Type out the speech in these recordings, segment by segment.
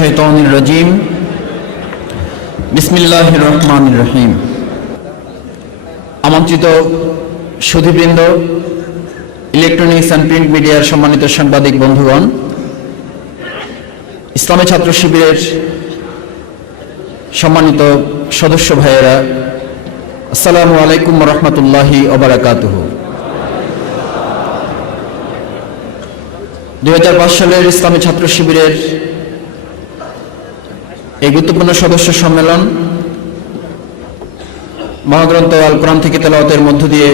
শাইতানির রাজিম। বিসমিল্লাহির রহমানির রহিম। আমন্ত্রিত সুধীবৃন্দ, ইলেকট্রনিক্স অ্যান্ড প্রিন্ট মিডিয়ার সম্মানিত সাংবাদিক বন্ধুগণ, ইসলামী ছাত্র শিবিরের সম্মানিত সদস্য ভাইয়েরা, আসসালামু আলাইকুম ওয়া রাহমাতুল্লাহি ওয়া বারাকাতুহু। 2005 সালের ইসলামী ছাত্র শিবিরের এই গুরুত্বপূর্ণ সদস্য সম্মেলন মহাগ্রন্থ আল কোরআন থেকে তেলাওয়াতের মধ্য দিয়ে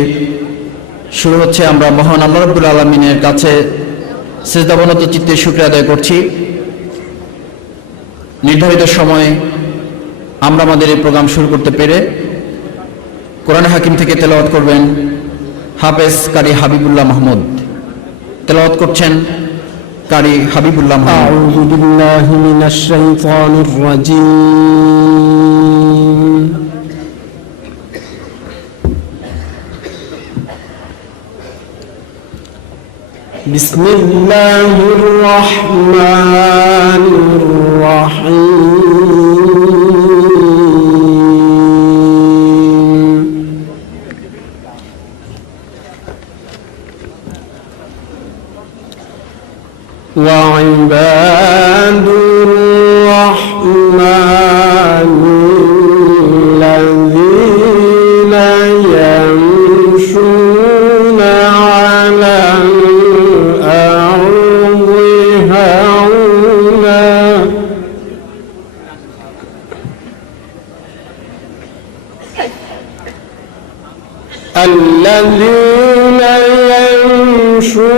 শুরু হচ্ছে। আমরা মহান আল্লাহ রাব্বুল আলামিনের কাছে সিজদাবনত চিত্তে শুকরিয়া আদায় করছি। নির্ধারিত সময়ে আমরা আমাদের এই প্রোগ্রাম শুরু করতে পেরে কোরআন হাকিম থেকে তেলাওয়াত করবেন হাফেজ কারি হাবিবুল্লাহ মাহমুদ। তেলাওয়াত করছেন কারি হাবিবুল্লাহ মাহমুদ। আউযু বিল্লাহি মিনাশ শাইতানির রাজিম। বিসমিল্লাহির রহমানির রহিম। وعباد الرحمن الذين يمشون على الأرض هونا الذين يمشون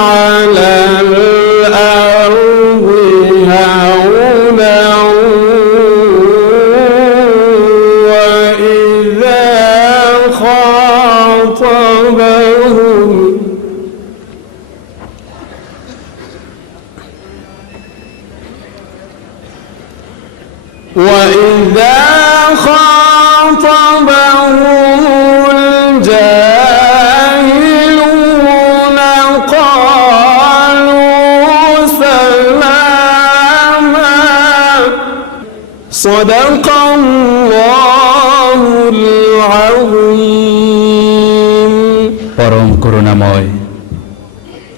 على الأرض هونا وإذا خاطبهم الجاهلون قالوا سلاما صدق الله العظيم। পরম করুণাময়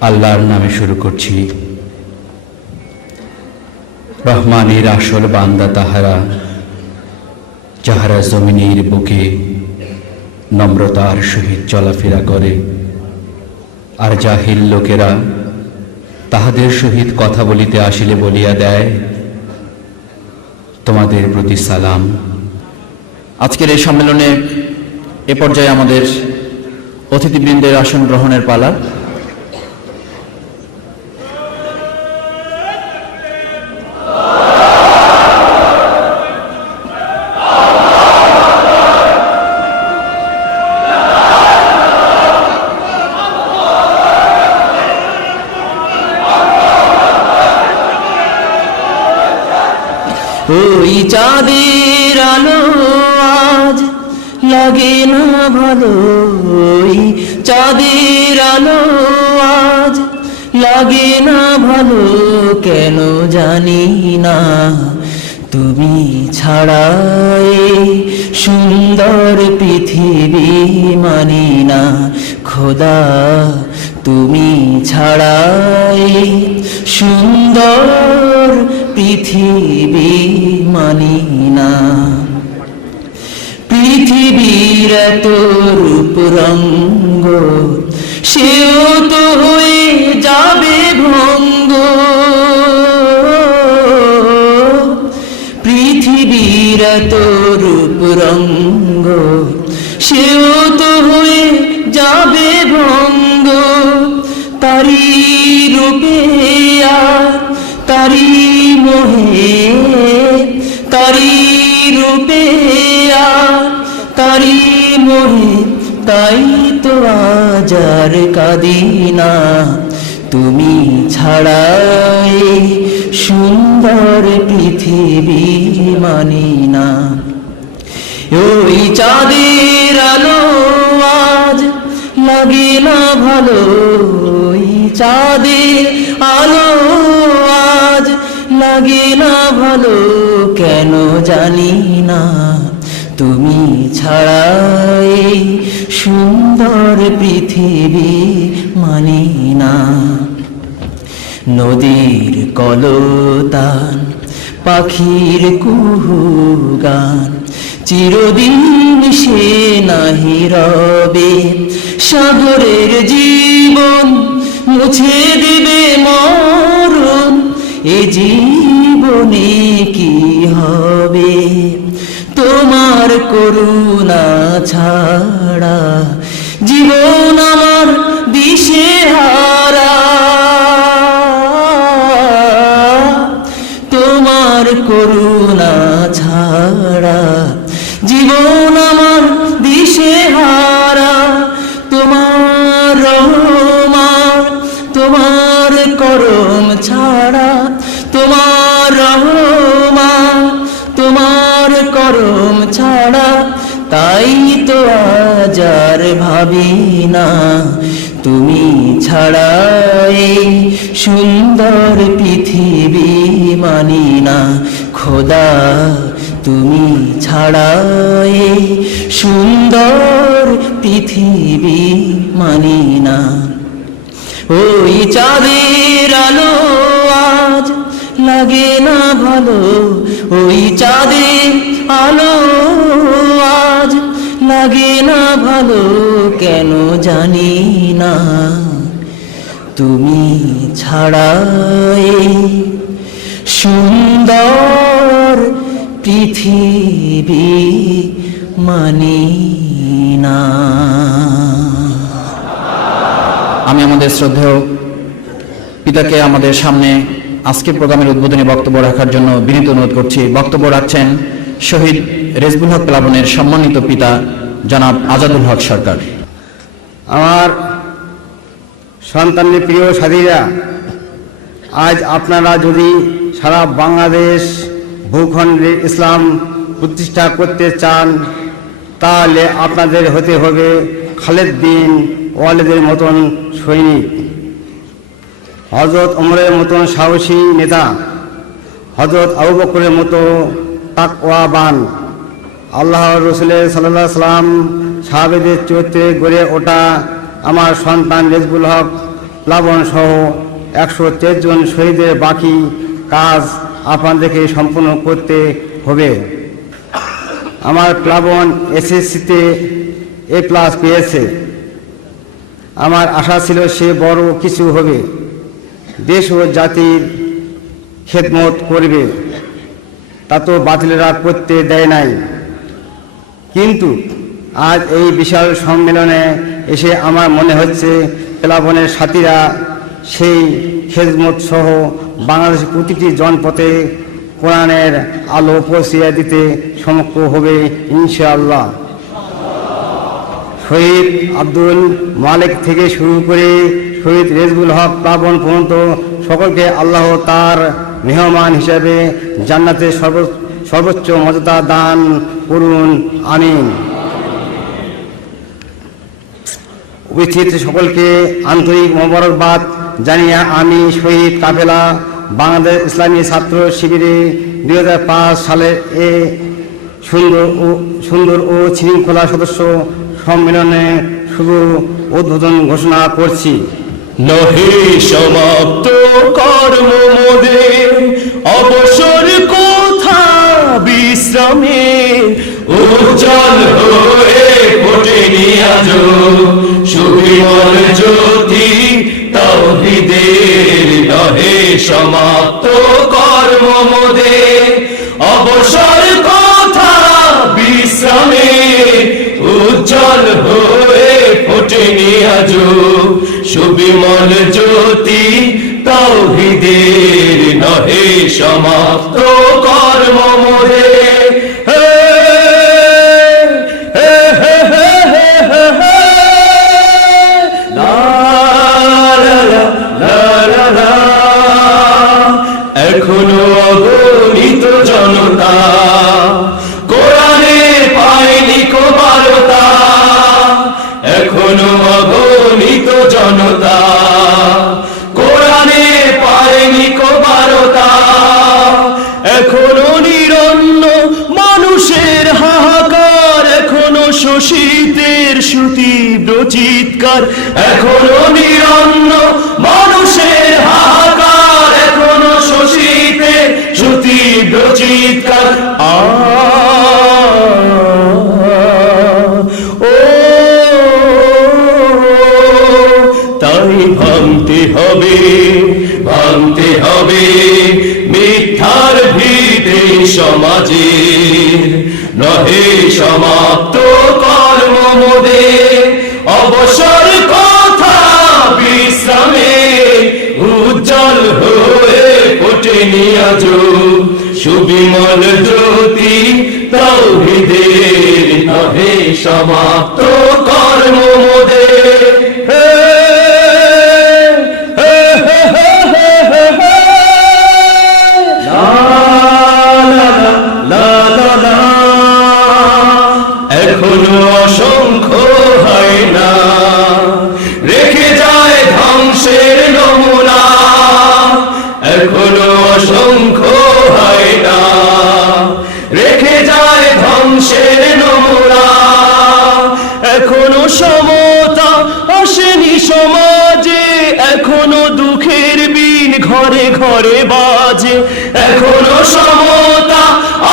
আল্লাহর নামে শুরু করছি। রহমানের আসল বান্দা তাহারা, যাহারা জমিনের বুকে নম্রতার সহিত চলাফেরা করে, আর জাহিল লোকেরা তাহাদের সহিত কথা বলিতে আসিলে বলিয়া দেয়, তোমাদের প্রতি সালাম। আজকের এই সম্মেলনে এ পর্যায়ে আমাদের অতিথিবৃন্দের আসন গ্রহণের পালা। ওই চাঁদের আলো আজ লাগে না ভালো, ওই চাঁদের আলো আজ লাগে না ভালো, কেন জানি না তুমি ছাড়া এই সুন্দর পৃথিবী মানি না খোদা, তুমি ছাড়া এই সুন্দর পৃথিবী মানি না। পৃথিবীর এত রূপ রঙ্গ সেও তো হয়ে যাবে ভঙ্গ, পৃথিবীর এত রূপ রঙ্গ সেও তো হয়ে যাবে ভঙ্গ, তারি রূপে আর তারি মোহে, তারি রূপে আর তারি মোহে, তাই তো আজ আর কাঁদি না তুমি ছাড়া এই সুন্দর পৃথিবী মানি না। ওই চাঁদের আলো আজ লাগে না ভালো, ওই চাঁদের আলো আজ লাগে না ভালো কেন জানি না, তুমি ছাড়া এই সুন্দর পৃথিবী মানি না। নদীর কলতান, পাখির কুহু গান, চিরদিন সে নাহি রবে। সাগরের জীবন মুছে দেবে মরণ, এ জীবনে কি হবে? তোমার করুণা ছাড়া জীবন আমার দিশেহারা। তোমার করুণা ছাড়া জীবন আমার দিশেহারা। তোমার রহমান, তোমার করম ছাড়া, তোমার রহমান, তোমার করম ছাড়া, তাই তো আজ আর ভাবি না, তুমি ছাড়া এই সুন্দর পৃথিবী মানি না। খোদা তুমি ছাড়া এই সুন্দর পৃথিবী মানি না। ওই চাঁদের আলো আজ লাগে না ভালো, ওই চাঁদের আলো আজ লাগে না ভালো কেন জানি না, তুমি ছাড়া এই সুন্দর পৃথিবী মানি না। আমি আমাদের শ্রদ্ধেয় পিতাকে আমাদের সামনে আজকের প্রোগ্রামের উদ্বোধনী বক্তব্য রাখার জন্য বিনীত অনুরোধ করছি। বক্তব্য রাখছেন শহীদ রেজবুল হক প্লাবনের সম্মানিত পিতা জনাব আজাদুল হক সরকার। আমার সন্তানের প্রিয় সাথীরা, আজ আপনারা যদি সারা বাংলাদেশ ভূখণ্ডে ইসলাম প্রতিষ্ঠা করতে চান, তাহলে আপনাদের হতে হবে খালেদ বিন ওয়ালিদের মতন সৈনিক, হযরত ওমরের মতন সাহসী নেতা, হযরত আবু বকরের মতো তাকওয়াবান, আল্লাহ রসুলের সাল্লাল্লাহু আলাইহি সাল্লাম সাহাবেদের চরিত্রে গড়ে ওঠা আমার সন্তান রেজবুল হক প্লাবন সহ 123 জন শহীদের বাকি কাজ আপনাদেরকে সম্পূর্ণ করতে হবে। আমার প্লাবন এসএসসিতে A+ পেয়েছে। আমার আশা ছিল সে বড় কিছু হবে, দেশ ও জাতির খেদমত করবে, তা তো বাতিলেরা করতে দেয় নাই। কিন্তু আজ এই বিশাল সম্মেলনে এসে আমার মনে হচ্ছে প্লাবনের সাথীরা সেই খেদমত সহ বাংলাদেশের প্রতিটি জনপথে কোরআনের আলো পৌঁছিয়ে দিতে সমক্ষ হবে ইনশাআল্লাহ। শহীদ আব্দুল মালিক থেকে শুরু করে শহীদ রেজবুল হক প্লাবন পর্যন্ত সকলকে আল্লাহ তার মেহমান হিসেবে জান্নাতের সর্বোচ্চ মর্যাদা দান করুন, আমিন। উপস্থিত সকলকে আন্তরিক মোবারকবাদ জানিয়ে আমি শহীদ কাফেলা বাংলাদেশ ইসলামী ছাত্র শিবিরে 2005 সালের এ সুন্দর ও শৃঙ্খলা সদস্য সম্মেলনে শুভ উদ্বোধন ঘোষণা করছি। নহে সমাপ্ত কর্ম মোদের, অবসর কোথা বিশ্রামে, উজ্জ্বল হয়ে ফোটেনি আজো সুবিমল জ্যোতি তাওহীদের। নহে সমাপ্ত কর্ম মোদের, অবসর কোথা বিশ্রামে, উজ্জ্বল হয়ে ফোটেনি আজো সুবিমল জ্যোতি তাওহীদের। নহে সমাপ্ত কর্ম মোদের। এখনো অগণিত জনতা কোরআনে পায়নি কো বারতা, এখনো অগণিত জনতা কোরআনে পায়নি কো বারতা। চিৎকার, এখনো নিরন্ন মানুষের হাহাকার, এখনো শোষিতে সুতীব্র চিৎকার। ও তাই ভাঙতে হবে, ভাঙতে হবে মিথ্যার ভিতে সমাজের, নহে সমাপ্ত কর্মমোদের। অবসর কথা বিশ্রামে উজ্জ্বল হয়ে ওঠেনি আজো সুবিমল জ্যোতি তাওহীদের, নহে সমাপ্ত কর্মমোদের। এখনো অসংখ্য হয় না রেখে যায় ধ্বংসের নমুনা, এখনো অসংখ্য হয় না রেখে যায় ধ্বংসের নমুনা। এখনো সমতা আসেনি সমাজে, এখনো দুঃখের বিন ঘরে ঘরে বাজে, এখনো সমতা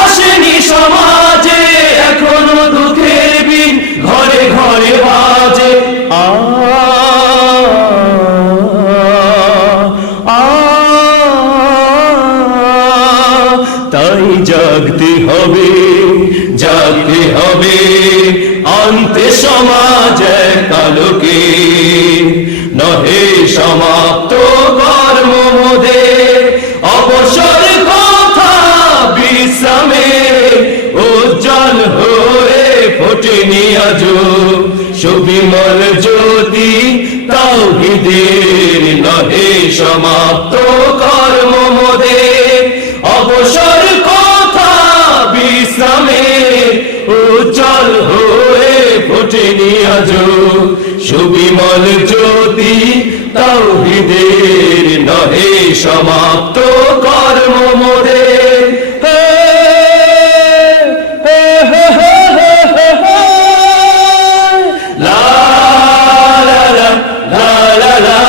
আসেনি সমাজে, এখনো দুঃখের বিন ঘরে ঘরে বাজে। তাই জাগতে হবে, জাগতে হবে আনতে সমাজ এক আলোকে, নহে সমাপ্ত কর্মমোদের। অবসর কথা বিশ্রামে উজ্জ্বল হয়ে ফোটেনি আজো সুবিমল জ্যোতি তাওহীদের, নহে সমাপ্ত কর্মমোদের। অবসর কথা বিশ্রামে উজ্জ্বল হয়ে ফোটেনি আজো সুবিমল জ্যোতি তাওহীদের, নহে সমাপ্ত কর্মমোদের। লা লা লা লা লা লা,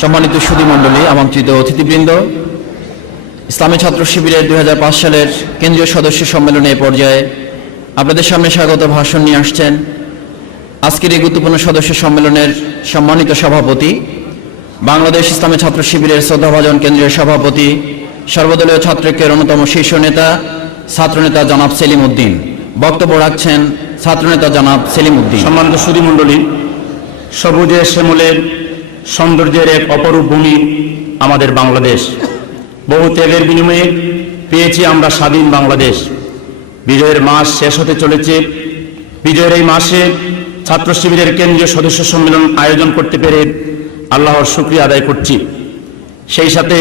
সম্মানিত সুধী মণ্ডলী, আমন্ত্রিত অতিথিবৃন্দ, ইসলামী ছাত্র শিবিরের 2005 সালের কেন্দ্রীয় সদস্য সম্মেলনে এ পর্যায়ে আপনাদের সামনে স্বাগত ভাষণ নিয়ে আসছেন আজকের এই গুরুত্বপূর্ণ সদস্য সম্মেলনের সম্মানিত সভাপতি, বাংলাদেশ ইসলামী ছাত্র শিবিরের শ্রদ্ধাভাজন কেন্দ্রীয় সভাপতি, সর্বদলীয় ছাত্রৈক্যের অন্যতম শীর্ষ নেতা, ছাত্রনেতা জনাব সেলিম উদ্দিন। বক্তব্য রাখছেন ছাত্রনেতা জনাব সেলিম উদ্দিন। সম্মানিত সুধী মণ্ডলী, সবুজের শ্যামলের সৌন্দর্যের এক অপরূপ ভূমি আমাদের বাংলাদেশ। বহু ত্যাগের বিনিময়ে পেয়েছি আমরা স্বাধীন বাংলাদেশ। বিজয়ের মাস শেষ হতে চলেছে। বিজয়ের এই মাসে ছাত্র শিবিরের কেন্দ্রীয় সদস্য সম্মেলন আয়োজন করতে পেরে আল্লাহর শুকরিয়া আদায় করছি। সেই সাথে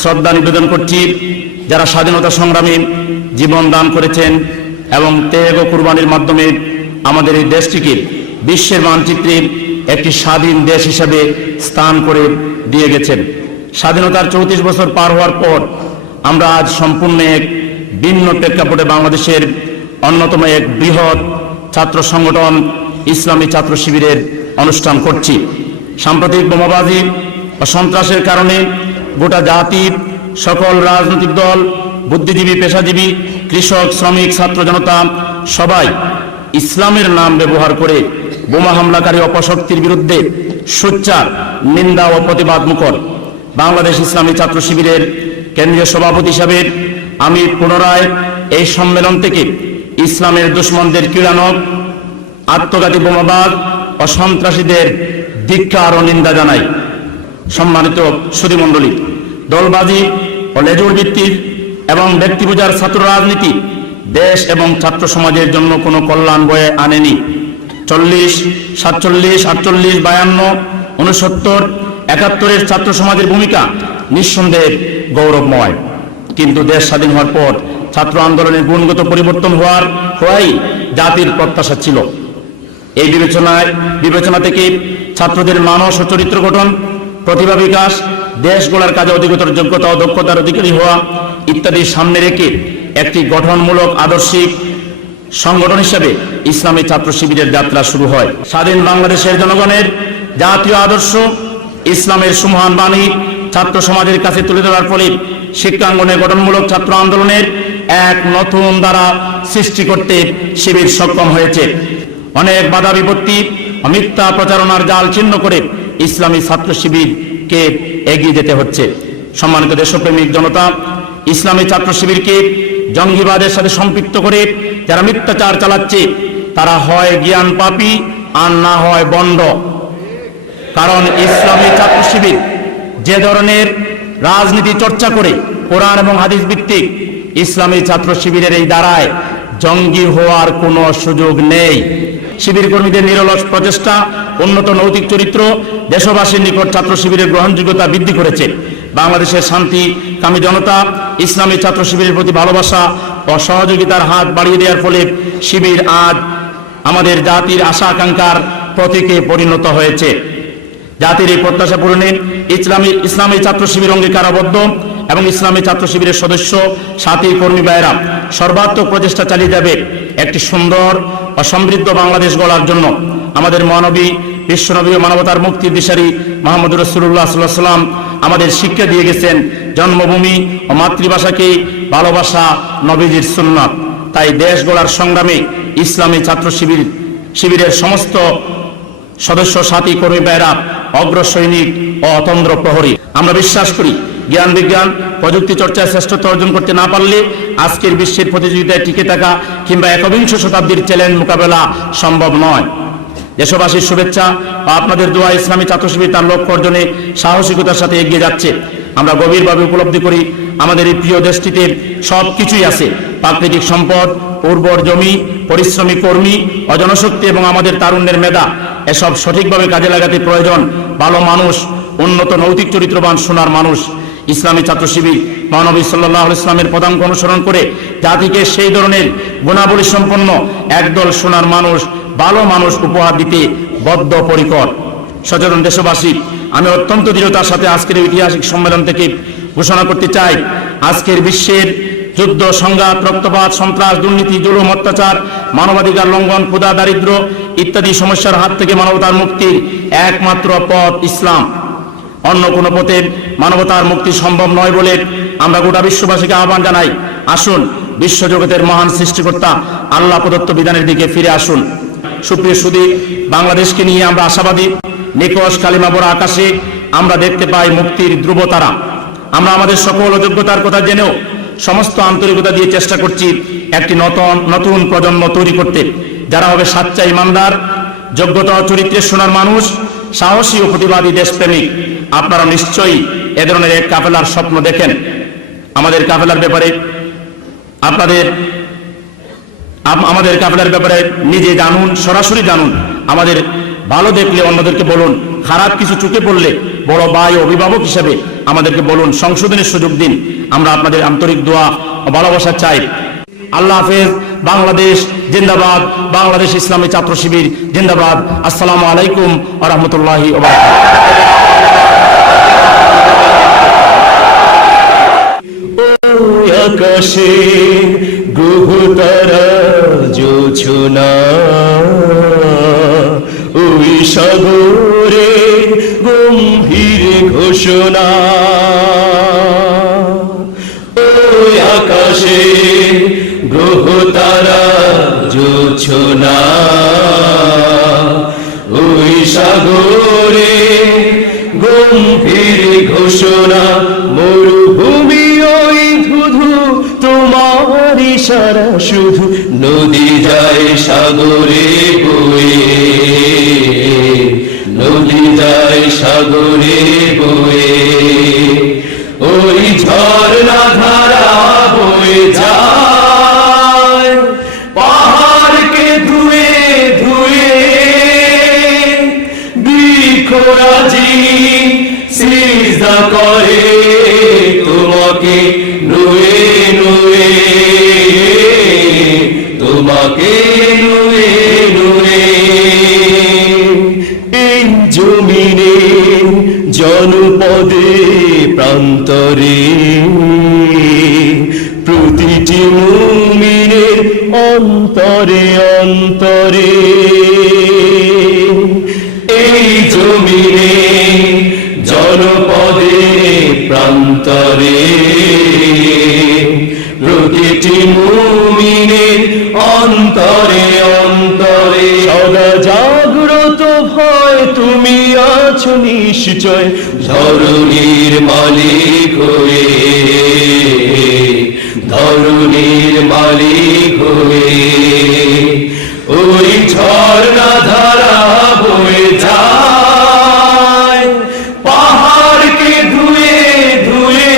শ্রদ্ধা নিবেদন করছি যারা স্বাধীনতা সংগ্রামে জীবন দান করেছেন এবং ত্যাগ ও কুরবানির মাধ্যমে আমাদের এই দেশটিকে বিশ্বের মানচিত্রে একটি স্বাধীন দেশ হিসাবে স্থান করে দিয়ে গেছেন। স্বাধীনতার 34 বছর পার হওয়ার পর আমরা আজ সম্পূর্ণ এক ভিন্ন প্রেক্ষাপটে বাংলাদেশের অন্যতম এক বৃহৎ ছাত্র সংগঠন ইসলামী ছাত্র শিবিরের অনুষ্ঠান করছি। সাম্প্রতিক বোমাবাজি ও সন্ত্রাসের কারণে গোটা জাতির সকল রাজনৈতিক দল, বুদ্ধিজীবী, পেশাজীবী, কৃষক, শ্রমিক, ছাত্র জনতা সবাই ইসলামের নাম ব্যবহার করে বোমা হামলাকারী অপশক্তির বিরুদ্ধে সোচ্চার নিন্দা ও প্রতিবাদ মুখর। বাংলাদেশ ইসলামী ছাত্র শিবিরের কেন্দ্রীয় সভাপতি হিসাবে আমি পুনরায় এই সম্মেলন থেকে ইসলামের দুশ্মনদের কিরানক আত্মঘাতী বোমাবাজ ও সন্ত্রাসীদের ধিক্কার ও নিন্দা জানাই। সম্মানিত সুধী মণ্ডলী, দলবাজি ও লেজুর ভিত্তির এবং ব্যক্তিপূজার ছাত্র রাজনীতি দেশ এবং ছাত্র সমাজের জন্য কোনো কল্যাণ বয়ে আনেনি। 40, 47, 48, 52, 69, 71 ছাত্র সমাজের ভূমিকা নিঃসন্দেহে গৌরবময়। কিন্তু দেশ স্বাধীন হওয়ার পর ছাত্র আন্দোলনের গুণগত পরিবর্তন হওয়াই জাতির প্রত্যাশা ছিল। এই বিবেচনা থেকে ছাত্রদের মানস ও চরিত্র গঠন, প্রতিভা বিকাশ, দেশ গড়ার কাজে অধিকতর যোগ্যতা ও দক্ষতার অধিকারী হওয়া ইত্যাদি সামনে রেখে একটি গঠনমূলক আদর্শিক সংগঠন হিসেবে ইসলামী ছাত্র শিবিরের যাত্রা শুরু হয়। স্বাধীন বাংলাদেশের জনগণের জাতীয় আদর্শ ইসলামের সুমহান বাণী ছাত্র সমাজের কাছে তুলে ধরার ফলে শিক্ষাঙ্গনে গঠনমূলক ছাত্র আন্দোলনের এক নতুন ধারা সৃষ্টি করতে শিবির সক্ষম হয়েছে। অনেক বাধা বিপত্তি ও মিথ্যা প্রচারণার জাল ছিন্ন করে ইসলামী ছাত্র শিবিরকে এগিয়ে যেতে হচ্ছে। সম্মানিত দেশপ্রেমিক জনতা, ইসলামী ছাত্র শিবিরকে জঙ্গিবাদের সাথে সম্পৃক্ত করে যারা মিথ্যাচার চালাচ্ছে তারা হয় জ্ঞান পাপী আর না হয় বন্ড। কারণ ইসলামী ছাত্র শিবির যে ধরনের রাজনীতি চর্চা করে কোরআন এবং হাদিস ভিত্তিক, ইসলামী ছাত্র শিবিরের এই দ্বারায় জঙ্গি হওয়ার কোনো সুযোগ নেই। শিবির কর্মীদের নিরলস প্রচেষ্টা, উন্নত নৈতিক চরিত্র দেশবাসীর নিকট ছাত্র শিবিরের গ্রহণযোগ্যতা বৃদ্ধি করেছে। বাংলাদেশের শান্তিকামী জনতা ইসলামী ছাত্র শিবিরের প্রতি ভালোবাসা ও সহযোগিতার হাত বাড়িয়ে দেওয়ার ফলে শিবির আজ আমাদের জাতির আশা আকাঙ্ক্ষার প্রতীকে পরিণত হয়েছে। জাতির এই প্রত্যাশা পূরণে ইসলামী ছাত্র শিবির অঙ্গীকারাবদ্ধ এবং ইসলামী ছাত্র শিবিরের সদস্য সাথী কর্মী ভাইয়েরা সর্বাত্মক প্রচেষ্টা চালিয়ে যাবে একটি সুন্দর ও সমৃদ্ধ বাংলাদেশ গড়ার জন্য। আমাদের মহানবী, বিশ্বনবী ও মানবতার মুক্তির দিশারি মুহাম্মদুর রাসূলুল্লাহ সাল্লাল্লাহু আলাইহি ওয়াসাল্লাম আমাদের শিক্ষা দিয়ে গেছেন জন্মভূমি ও মাতৃভাষাকে ভালোবাসা নবীজির সুন্নাত। তাই দেশ গড়ার সংগ্রামে ইসলামী ছাত্র শিবিরের সমস্ত সদস্য সাথী কর্মী ভাইয়েরা অগ্রসৈনিক ও অতন্দ্র প্রহরী। আমরা বিশ্বাস করি জ্ঞান বিজ্ঞান প্রযুক্তি চর্চায় শ্রেষ্ঠত্ব অর্জন করতে না পারলে আজকের বিশ্বের প্রতিযোগিতায় টিকে থাকা কিংবা একবিংশ শতাব্দীর চ্যালেঞ্জ মোকাবেলা সম্ভব নয়। দেশবাসীর শুভেচ্ছা ও আপনাদের দোয়া ইসলামী ছাত্র শিবির তার লক্ষ্য অর্জনে সাহসিকতার সাথে এগিয়ে যাচ্ছে। আমরা গভীরভাবে উপলব্ধি করি আমাদের এই প্রিয় দেশটিতে সব কিছুই আছে, প্রাকৃতিক সম্পদ, উর্বর জমি, পরিশ্রমী কর্মী ও জনশক্তি এবং আমাদের তারুণ্যের মেধা। এসব সঠিকভাবে কাজে লাগাতে প্রয়োজন ভালো মানুষ, উন্নত নৈতিক চরিত্রবান সোনার মানুষ। ইসলামী ছাত্র শিবির মহানবী সাল্লাল্লাহু আলাইহি ওয়াসাল্লামের পদাঙ্ক অনুসরণ করে জাতিকে সেই ধরনের গুণাবলী সম্পন্ন একদল সোনার মানুষ, ভালো মানুষ উপহার দিতে বদ্ধপরিকর। সচেতন দেশবাসী, আমি অত্যন্ত দৃঢ়তার সাথে আজকের ঐতিহাসিক সম্মেলন থেকে ঘোষণা করতে চাই, আজকের বিশ্বের যুদ্ধ, সংঘাত, রক্তপাত, সন্ত্রাস, দুর্নীতি, জুলুম, অত্যাচার, মানবাধিকার লঙ্ঘন, ক্ষুধা, দারিদ্র্য ইত্যাদি সমস্যার হাত থেকে মানবতার মুক্তির একমাত্র পথ ইসলাম। অন্য কোনো পথে মানবতার মুক্তি সম্ভব নয় বলে আমরা গোটা বিশ্ববাসীকে আহ্বান জানাই, আসুন বিশ্বজগতের মহান সৃষ্টিকর্তা আল্লাহ প্রদত্ত বিধানের দিকে ফিরে আসুন। সুপ্রিয় সুধী, বাংলাদেশকে নিয়ে আমরা আশাবাদী। নিকশ কালিমা ভরা আকাশে আমরা দেখতে পাই মুক্তির ধ্রুবতারা। আমরা আমাদের সকল অযোগ্যতার কথা জেনেও সমস্ত আন্তরিকতা দিয়ে চেষ্টা করছি একটি নতুন প্রজন্ম তৈরি করতে, যারা হবে সাচ্চা ইমানদার, যোগ্যতা ও চরিত্রের সোনার মানুষ, সাহসী ও প্রতিবাদী দেশপ্রেমিক। আপনারা নিশ্চয়ই এ ধরনের এক কাফেলার স্বপ্ন দেখেন। আমাদের কাফেলার ব্যাপারে নিজে জানুন, সরাসরি জানুন। আমাদের ভালো দেখলে অন্যদেরকে বলুন, খারাপ কিছু চোখে পড়লে বড় ভাই ও অভিভাবক হিসেবে আমাদেরকে বলুন, সংশোধনের সুযোগ দিন। আমরা আপনাদের আন্তরিক দোয়া ও ভালোবাসা চাই। আল্লাহ হাফেজ। বাংলাদেশ জিন্দাবাদ। বাংলাদেশ ইসলামী ছাত্র শিবির জিন্দাবাদ। আসসালামু আলাইকুম ওয়া রাহমাতুল্লাহি ওয়া বারাকাতুহু। আকাশে গ্রহ তারা জোছনা, ওই সাগরে গম্ভীর ঘোষণা, ওই আকাশে গ্রহ তারা জোছনা, ওই সাগরে গম্ভীর ঘোষণা, মরুভূমি ওই ধুধু তোমার ইশারা শুধু, নদী যায় সাগরে বয়ে, নদী যায় সাগরে বয়ে, ওই ঝর্ণা ধারা বয়ে যায় পাহাড়কে ধুয়ে ধুয়ে, বৃক্ষরাজি সিজদা করে তোমাকে নুয়ে নুয়ে, তোমাকে নুয়ে নুয়ে। অন্তরে প্রতিটি মুমিনের অন্তরে অন্তরে এই জমিনে জনপদে প্রান্তরে প্রতিটি মুমিনের অন্তরে অন্তরে সদা জাগ্রত ভয় তুমি আছো নিশ্চয় ধরণীর মালিক হয়ে ধরণীর মালিক হয়ে ওই ঝর্ণা ধারা বয়ে যায় পাহাড়কে ধুয়ে ধুয়ে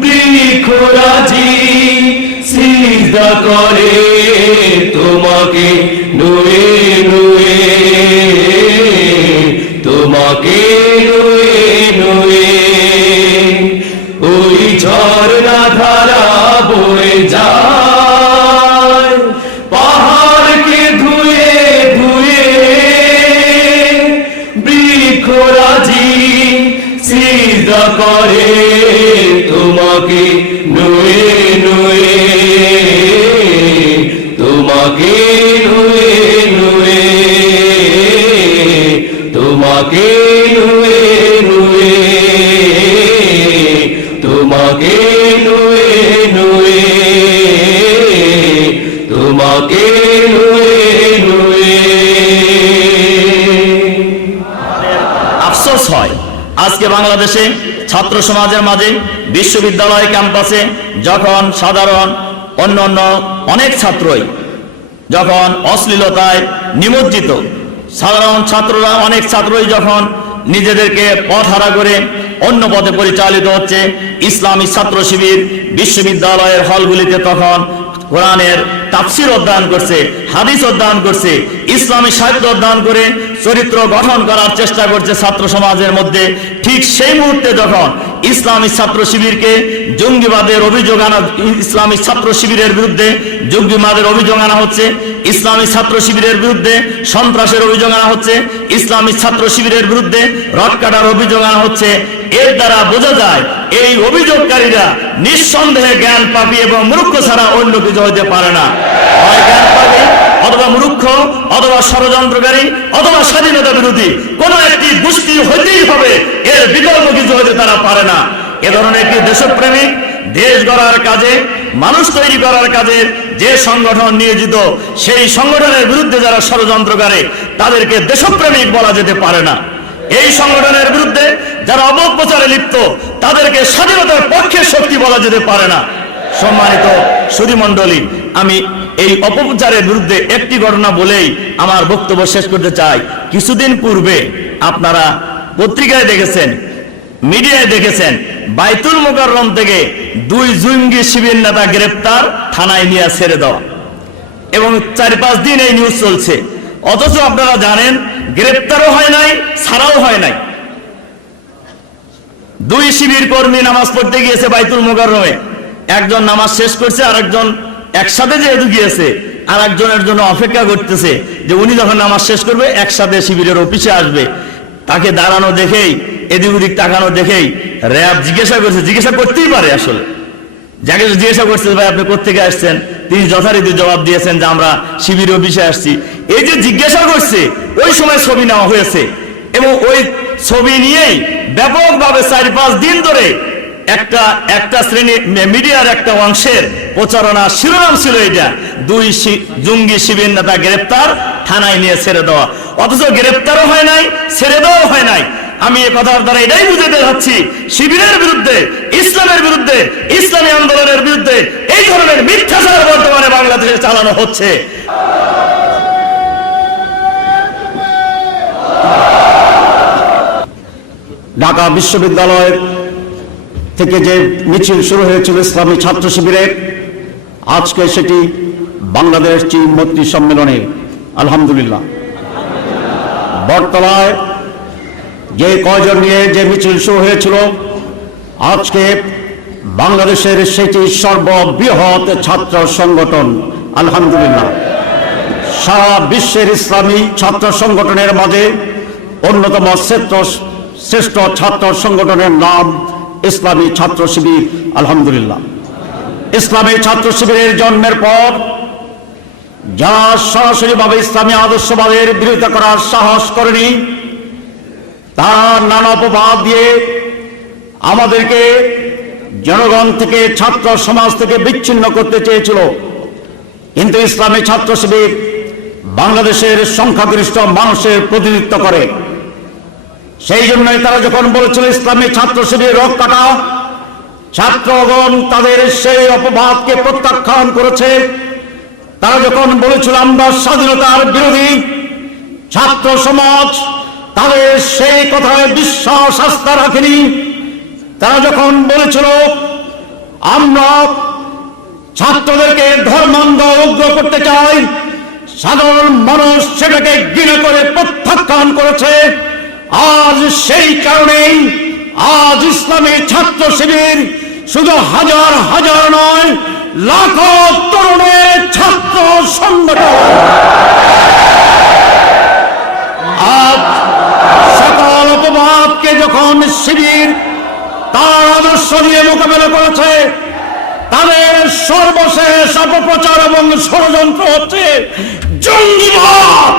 বৃক্ষরাজি সিজদা করে তোমাকে নুয়ে নুয়ে তোমাকে নুয়ে নুয়ে ওই ঝর্ণা ধারা বয়ে যায় পাহাড়কে ধুয়ে ধুয়ে বৃক্ষরাজি সিজদা করে তোমাকে নুয়ে নুয়ে তোমাকে নুয়ে নুয়ে তোমাকে নুয়ে নুয়ে তোমাকে নুয়ে নুয়ে তোমাকে নুয়ে নুয়ে আফসোস হয় আজকে বাংলাদেশে ছাত্র সমাজের মাঝে বিশ্ববিদ্যালয় ক্যাম্পাসে যখন সাধারণ অন্যান্য অনেক ছাত্রই যখন অশ্লীলতায় নিমজ্জিত, সাধারণ ছাত্ররা অনেক ছাত্রই যখন নিজেদেরকে পথহারা করে অন্য পথে পরিচালিত হচ্ছে, ইসলামী ছাত্র শিবির বিশ্ববিদ্যালয়ের হলগুলিতে তখন কোরআনের তাফসির অধ্যয়ন করছে, হাদিস অধ্যয়ন করছে, ইসলামী সাহিত্য অধ্যয়ন করে চরিত্র গঠন করার চেষ্টা করছে ছাত্র সমাজের মধ্যে। ঠিক সেই মুহূর্তে যখন ইসলামী ছাত্র শিবিরকে জঙ্গিবাদের অভিযোগ আনা, ইসলামী ছাত্র শিবিরের বিরুদ্ধে জঙ্গিবাদের অভিযোগ আনা হচ্ছে, ইসলামী ছাত্র শিবিরের বিরুদ্ধে সন্ত্রাসের অভিযোগ আনা হচ্ছে, ইসলামী ছাত্র শিবিরের বিরুদ্ধে রড কাটার অভিযোগ আনা হচ্ছে, এর দ্বারা বোঝা যায় এই অভিযোগকারীরা নিঃসন্দেহে জ্ঞান পাপী এবং মূর্খ ছাড়া অন্য কিছু হতে পারে না। হয় জ্ঞান পাপী অথবা মূর্খ অথবা ষড়যন্ত্রকারী অথবা স্বাধীনতা বিরোধী, কোন একটি গোষ্ঠী হইতেই হবে, এর বিকল্প কিছু হতে তারা পারে না। এ ধরনের একটি দেশপ্রেমিক, দেশ গড়ার কাজে, মানুষ তৈরি করার কাজে যে সংগঠন নিয়োজিত, সেই সংগঠনের বিরুদ্ধে যারা ষড়যন্ত্র করে তাদেরকে দেশপ্রেমিক বলা যেতে পারে না। এই সংগঠনের বিরুদ্ধে যারা অপপ্রচারে লিপ্ত তাদেরকে স্বাধীনতার পক্ষের শক্তি বলা যেতে পারে না। সম্মানিত সুধীমণ্ডলী, আমি এই অপপ্রচারের বিরুদ্ধে একটি ঘটনা বলেই আমার বক্তব্য শেষ করতে চাই। কিছুদিন পূর্বে আপনারা পত্রিকায় দেখেছেন, মিডিয়ায় দেখেছেন, বাইতুল মোকাররম থেকে 2 জঙ্গি শিবির নেতা গ্রেপ্তার, থানায় নিয়ে ছেড়ে দেওয়া, এবং 4-5 দিন এই নিউজ চলছে। অথচ আপনারা জানেন গ্রেপ্তারও হয় নাই, ছাড়াও হয় নাই। 2 শিবির কর্মী নামাজ পড়তে গিয়েছে বাইতুল মোকাররমে, একজন নামাজ শেষ করছে, আর একজন একসাথে যেহেতু গিয়েছে আর একজনের জন্য অপেক্ষা করতেছে যে উনি যখন নামাজ শেষ করবে একসাথে শিবিরের অফিসে আসবে। তাকে দাঁড়ানো দেখেই, এদিক ওদিক তাকানো দেখেই র্যাব জিজ্ঞাসা করছে, জিজ্ঞাসা করতেই পারে আসলে, যাকে জিজ্ঞাসা করছে ভাই আপনি কোত্থেকে আসছেন, তিনি যথারীতি জবাব দিয়েছেন যে আমরা শিবির অফিসে আসছি। এই যে জিজ্ঞাসা করছে, ওই সময় ছবি নেওয়া হয়েছে, এবং ওই ছবি নিয়েই ব্যাপকভাবে 4-5 দিন ধরে একটা শ্রেণী মিডিয়ার একটা অংশের প্রচারণা শিরোনাম ছিল এটা, 2 জঙ্গি শিবির নেতা গ্রেপ্তার, থানায় নিয়ে ছেড়ে দেওয়া। অথচ গ্রেপ্তারও হয় নাই, ছেড়ে দেওয়াও হয় নাই। আমি এ কথার দ্বারা এটাই বুঝাতে চাচ্ছি, শিবিরের বিরুদ্ধে, ইসলামের বিরুদ্ধে, ইসলামী আন্দোলনের বিরুদ্ধে এই ধরনের মিথ্যাচার বর্তমানে বাংলাদেশে চালানো হচ্ছে। ঢাকা বিশ্ববিদ্যালয় থেকে যে মিছিল শুরু হয়েছিল ইসলামী ছাত্র শিবিরের, আজকে সেটি বাংলাদেশ চীন মৈত্রী সম্মেলনে আলহামদুলিল্লাহ বটতলায় যে কয়জন নিয়ে যে মিছিল শুরু হয়েছিল, আজকে বাংলাদেশের সেটি সর্ববৃহৎ ছাত্র সংগঠন আলহামদুলিল্লাহ। সারা বিশ্বের ইসলামী ছাত্র সংগঠনের মাঝে অন্যতম শ্রেষ্ঠ ছাত্র সংগঠনের নাম ইসলামী ছাত্র শিবির। আলহামদুলিল্লাহ, ইসলামী ছাত্র শিবিরের জন্মের পর যারা সরাসরিভাবে ইসলামী আদর্শবাদের বিরোধিতা করার সাহস করেনি, তারা নানা অপবাদ দিয়ে আমাদেরকে জনগণ থেকে, ছাত্র সমাজ থেকে বিচ্ছিন্ন করতে চেয়েছিল। কিন্তু ইসলামী ছাত্র শিবির বাংলাদেশের সংখ্যাগরিষ্ঠ মানুষের প্রতিনিধিত্ব করে। সেই জন্যই তারা যখন বলেছিল ইসলামী ছাত্র শিবির রক কাটা, ছাত্রগণ তাদের সেই অপবাদকে প্রত্যাখ্যান করেছে। তারা যখন বলেছিল আমরা স্বাধীনতার বিরোধী, ছাত্র সমাজ তাদের সেই কথায় বিশ্বাস আস্থা রাখেনি। তারা যখন বলেছিল আমরা ছাত্রদেরকে ধর্মান্ধ উগ্র করতে চাই, সাধারণ মানুষ সেটাকে ঘৃণা করে প্রত্যাখ্যান করেছে। আজ সেই কারণেই আজ ইসলামী ছাত্র শিবির শুধু হাজার হাজার নয়, লাখো তরুণের ছাত্র সংগঠন। আজ সকল অপবাদকে যখন শিবির তার আদর্শ দিয়ে মোকাবেলা করেছে, তাদের সর্বশেষ অপপ্রচার এবং ষড়যন্ত্র হচ্ছে জঙ্গিবাদ।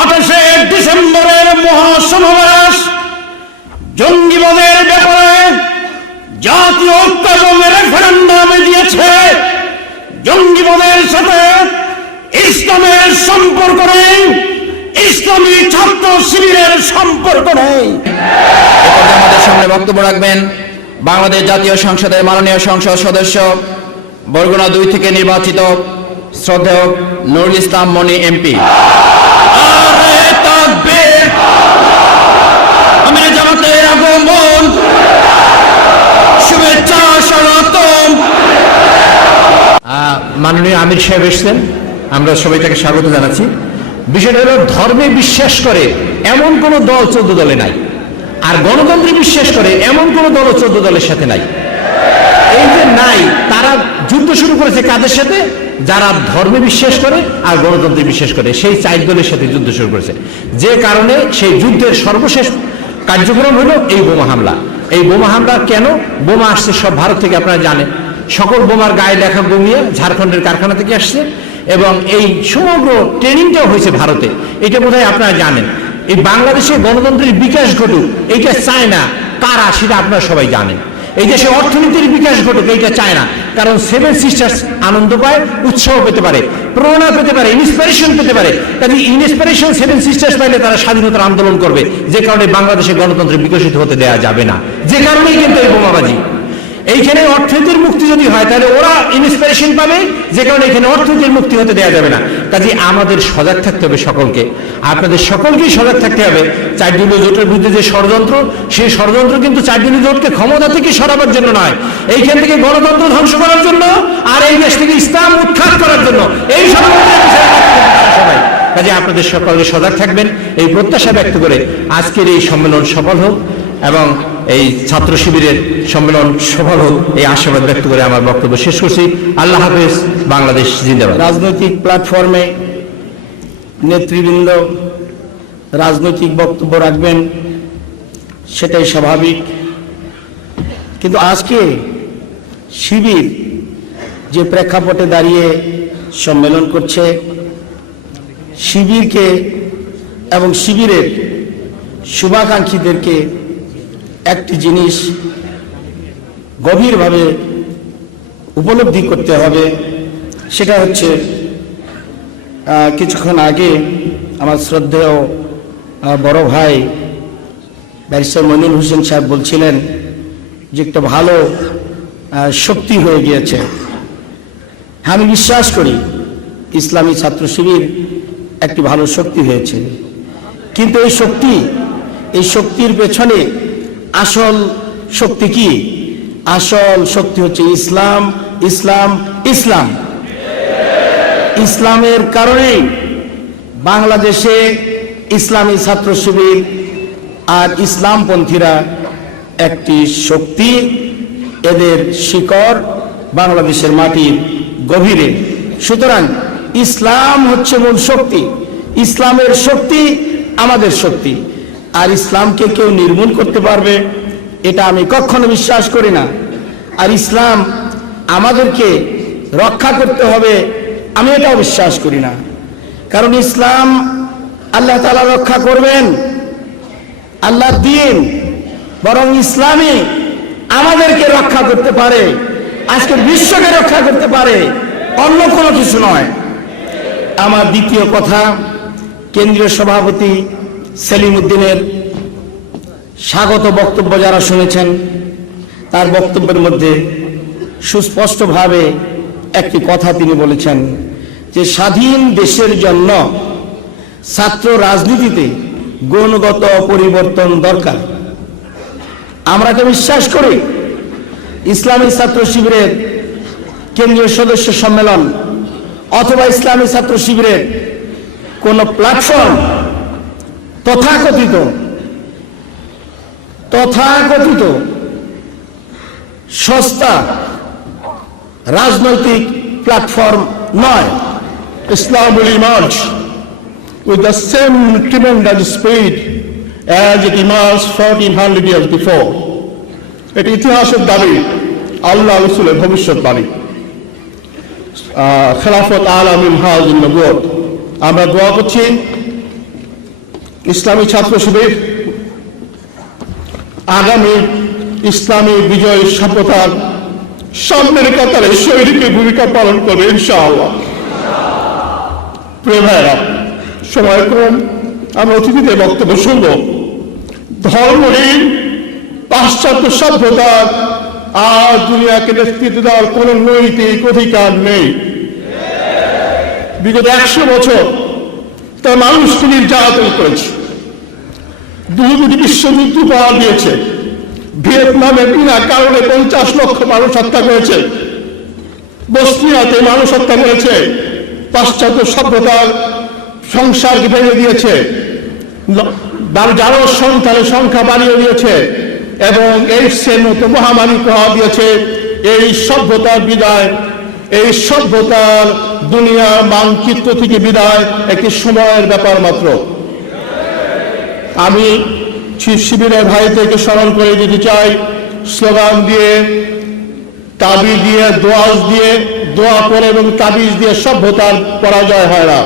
28শে ডিসেম্বরের মহাসমাবেশ জঙ্গিবাদের ব্যাপারে জাতীয় ঐক্য এবং রেফারেন্ডামে দিয়েছে। জঙ্গিবাদের সাথে ইসলামের সম্পর্ক নেই, ইসলামী ছাত্র শিবিরের সম্পর্ক নেই। আমাদের সামনে বক্তব্য রাখবেন বাংলাদেশ জাতীয় সংসদের মাননীয় সংসদ সদস্য বরগুনা 2 থেকে নির্বাচিত শ্রদ্ধেয় নুরুল ইসলাম মনি এমপি। আমির জামাতের আগমন, শুভেচ্ছা স্বাগতম। মাননীয় আমির সাহেব এসেছেন, আমরা সবাই তাকে স্বাগত জানাচ্ছি। বিষয়টা হলো ধর্মে বিশ্বাস করে এমন কোন দল 14 দলে নাই, আর গণতন্ত্রে বিশ্বাস করে এমন কোন দল 14 দলের সাথে নাই। এই যে নাই, তারা যুদ্ধ শুরু করেছে কাদের সাথে? যারা ধর্মে বিশ্বাস করে আর গণতন্ত্রে বিশ্বাস করে, সেই 4 দলের সাথে যুদ্ধ শুরু করেছে। যে কারণে সেই যুদ্ধের সর্বশেষ কার্যক্রম হলো এই বোমা হামলা। এই বোমা হামলা কেন? বোমা আসছে সব ভারত থেকে, আপনারা জানেন। সকল বোমার গায়ে লেখা বোমিয়ে ঝাড়খণ্ডের কারখানা থেকে আসছে, এবং এই সমগ্র ট্রেনিংটাও হয়েছে ভারতে। এটা বোধহয় আপনারা জানেন। এই বাংলাদেশে গণতন্ত্রের বিকাশ ঘটুক এইটা চায় না কারা, সেটা আপনারা সবাই জানেন। এই দেশে অর্থনীতির বিকাশ ঘটুক এইটা চায় না, কারণ 7 সিস্টার্স আনন্দ পায়, উৎসাহ পেতে পারে, প্রেরণা পেতে পারে, ইন্সপিরেশন পেতে পারে। কাজে ইন্সপিরেশন 7 সিস্টার্স পাইলে তারা স্বাধীনতার আন্দোলন করবে, যে কারণে বাংলাদেশে গণতন্ত্র বিকশিত হতে দেওয়া যাবে না। যে কারণেই কিন্তু এই বোমাবাজি। এইখানে অর্থনীতির মুক্তি যদি হয় তাহলে ওরা ইন্সপিরেশন পাবে, যে কারণে এখানে অর্থনীতির মুক্তি হতে দেওয়া যাবে না। কাজে আমাদের সজাগ থাকতে হবে সকলকে, আপনাদের সকলকেই সজাগ থাকতে হবে। 4 দলীয় জোটের বিরুদ্ধে যে ষড়যন্ত্র, সেই ষড়যন্ত্র কিন্তু 4 দলীয় জোটকে ক্ষমতা থেকে সরাবার জন্য নয়, এইখান থেকে গণতন্ত্র ধ্বংস করার জন্য আর এই দেশ থেকে ইসলাম উৎখাত করার জন্য। এই ষড়যন্ত্রের সবাই কাজে আপনাদের সকলে সজাগ থাকবেন, এই প্রত্যাশা ব্যক্ত করে আজকের এই সম্মেলন সফল হোক এবং এই ছাত্র শিবিরের সম্মেলন সফল হোক, এই আশাবাদ ব্যক্ত করে আমার বক্তব্য শেষ করছি। আল্লাহ হাফেজ, বাংলাদেশ জিন্দাবাদ। রাজনৈতিক প্ল্যাটফর্মে নেতৃবৃন্দ রাজনৈতিক বক্তব্য রাখবেন, সেটাই স্বাভাবিক। কিন্তু আজকে শিবির যে প্রেক্ষাপটে দাঁড়িয়ে সম্মেলন করছে, শিবিরকে এবং শিবিরের শুভাকাঙ্ক্ষীদেরকে একটি জিনিস গভীরভাবে উপলব্ধি করতে হবে। সেটা হচ্ছে কিছুক্ষণ আগে আমার শ্রদ্ধেয় বড় ভাই ব্যারিস্টার মইনুল হোসেন সাহেব বলছিলেন যে একটা ভালো শক্তি হয়ে গিয়েছে। আমি বিশ্বাস করি ইসলামী ছাত্র শিবির একটি ভালো শক্তি হয়েছে, কিন্তু এই শক্তির পেছনে আসল শক্তি কি? আসল শক্তি হচ্ছে ইসলাম, ইসলাম, ইসলাম। ইসলামের কারণে বাংলাদেশে ইসলামী ছাত্র শিবির আর ইসলামপন্থীরা একটি শক্তি, এদের শিকড় বাংলাদেশের মাটির গভীরে। সুতরাং ইসলাম হচ্ছে মূল শক্তি, ইসলামের শক্তি আমাদের শক্তি। আর ইসলামকে কেউ নির্মূল করতে পারবে এটা আমি কখনো বিশ্বাস করি না। আর ইসলাম আমাদেরকে রক্ষা করতে হবে আমি এটাও বিশ্বাস করি না। কারণ ইসলাম আল্লাহ তাআলা রক্ষা করবেন, আল্লাহর দ্বীন, বরং ইসলামই আমাদেরকে রক্ষা করতে পারে, আজকে বিশ্বকে রক্ষা করতে পারে, অন্য কোনো কিছু নয়। আমার দ্বিতীয় কথা, কেন্দ্রীয় সভাপতি সেলিম উদ্দিনের স্বাগত বক্তব্য যারা শুনেছেন, তার বক্তব্যের মধ্যে সুস্পষ্টভাবে একটি কথা তিনি বলেছেন যে স্বাধীন দেশের জন্য ছাত্র রাজনীতিতে গুণগত পরিবর্তন দরকার। আমরা তো বিশ্বাস করি ইসলামী ছাত্র শিবিরের কেন্দ্রীয় সদস্য সম্মেলন অথবা ইসলামী ছাত্র শিবিরের কোন প্ল্যাটফর্ম তথাকথিত সস্তা রাজনৈতিক প্ল্যাটফর্ম নয়। Islam will emerge with the same tremendous speed as it emerged 1400 years before. এটি ইতিহাসের দাবি, আল্লাহ রাসূলের ভবিষ্যৎবাণী। খেলাফত আলামিন হাজির নবুয়ত। আমরা দোয়া করছি ইসলামী ছাত্র শিবির আগামী ইসলামী বিজয় সভ্যতার সামনের কাতারে শহীদকে ভূমিকা পালন করবে ইনশাআল্লাহ। প্রিয় ভাইরা, সময় কম, আমরা অতিথিদের বক্তব্য শুনব। ধর্মহীন পাশ্চাত্য সভ্যতার আর দুনিয়াকে নেতৃত্ব দেওয়ার কোন নৈতিক অধিকার নেই। বিগত 100 বছর তার মানুষকে নির্যাতন করেছে, দুটি বিশ্বযুদ্ধ উপহার দিয়েছে, ভিয়েতনামে বিনা কারণে 50 লক্ষ মানুষ হত্যা করেছে, বসনিয়াতে মানুষ হত্যা করেছে, পাশ্চাত্য সভ্যতার সংসারকে ভেঙে দিয়েছে, জারজ সন্তানের সংখ্যা বাড়িয়ে দিয়েছে এবং এইডসের মতো মহামারী প্রভাব দিয়েছে। এই সভ্যতার বিদায়, এই সভ্যতার দুনিয়ার মানচিত্র থেকে বিদায় একটি সময়ের ব্যাপার মাত্র। আমি শিবিরের ভাইদেরকে স্মরণ করে দিতে চাই, স্লোগান দিয়ে, তাবিজ দিয়ে, দোয়াজ দিয়ে, দোয়া করে এবং তাবিজ দিয়ে সভ্যতার পরাজয় হয় না।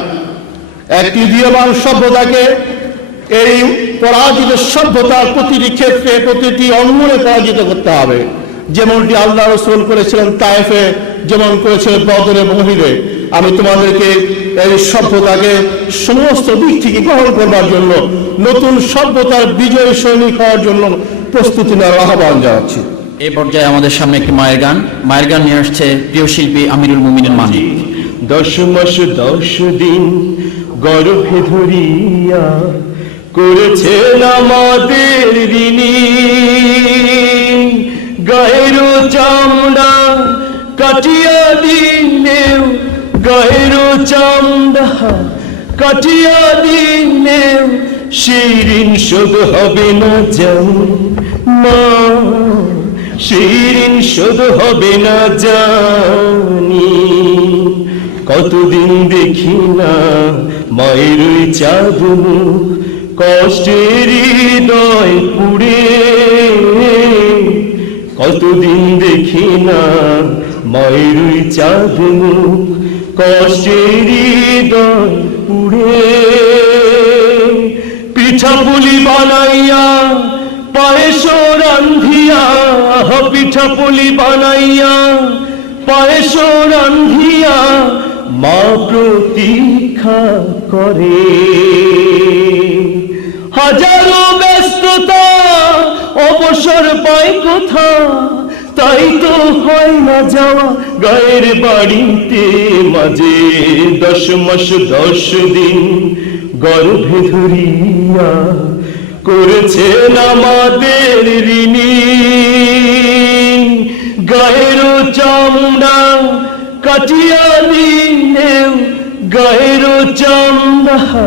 একটি উদীয়মান সভ্যতাকে, এই পরাজিত সভ্যতার প্রতিটি ক্ষেত্রে, প্রতিটি অঙ্গনে পরাজিত করতে হবে, যেমনটি আল্লাহ রাসূল করেছিলেন তায়েফে, যেমন করেছিলেন বদর এবং উহুদে। আমি তোমাদেরকে এই সভ্যতাকে সমস্ত দিক থেকে গ্রহণ করবার জন্য, নতুন সভ্যতার বিজয়ী সৈনিক হওয়ার জন্য প্রস্তুতি নেওয়ার আহ্বান জানাচ্ছি। এই পর্যায়ে আমাদের সামনে একটি মায়ের গান নিয়ে আসছে প্রিয় শিল্পী আমিরুল মুমিনিন মানিক। 10 মাস 10 দিন গর্ভে ধরিয়া করেছেন আমাদের ঋণী, গায়ের চামড়া কাটিয়া দিলেও, গায়ের চামড়া কাটিয়া দিলেও সেই ঋণ শোধ হবে না জানি মা, সেই ঋণ শোধ হবে না জানি। কতদিন দেখি না মায়ের ওই চাঁদ মুখ, কষ্টের হৃদয় পুড়ে, কতদিন দেখি না মায়ের ওই চাঁদ মুখ, কষ্টের হৃদয় পুড়ে। পিঠাপুলি বানাইয়া পায়েস রান্ধিয়া, পিঠাপুলি বানাইয়া পায়েস রান্ধিয়া মা প্রতীক্ষা করে। হাজারো ব্যস্ততা অবসর পায় কোথা, তাই তো হয় না যাওয়া গায়ের বাড়িতে মাঝে। 10 মাস 10 দিন গর্ভে ধরিয়া করেছেন আমাদের ঋণী, গায়ের চামড়া কাটিয়া দিলেও, গায়ের চামড়া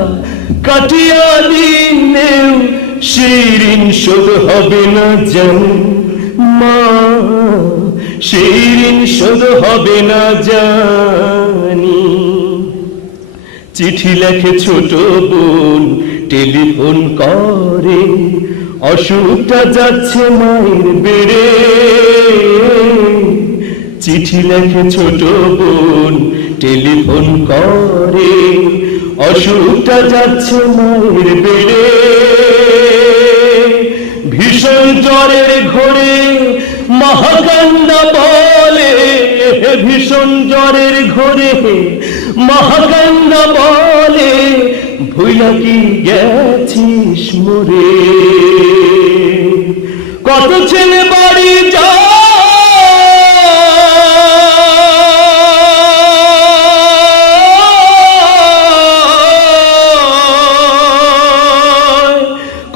কাটিয়া দিলেও সেই ঋণ শোধ হবে না জানি মা, সেই ঋণ শোধ হবে না জানি। চিঠি লেখে ছোট বোন টেলিফোন করে, অসুখটা যাচ্ছে মায়ের বেড়ে, চিঠি লেখে ছোট বোন, টেলিফোন করে, অসুখটা যাচ্ছে মায়ের বেড়ে। ভীষণ জ্বরের ঘোরে মহাকান্দা বলে, ভীষণ জ্বরের ঘোরে মহাকান্দা বলে, ভুইলা কি গেছিস মোরে। কত ছেলে বাড়ি যায়,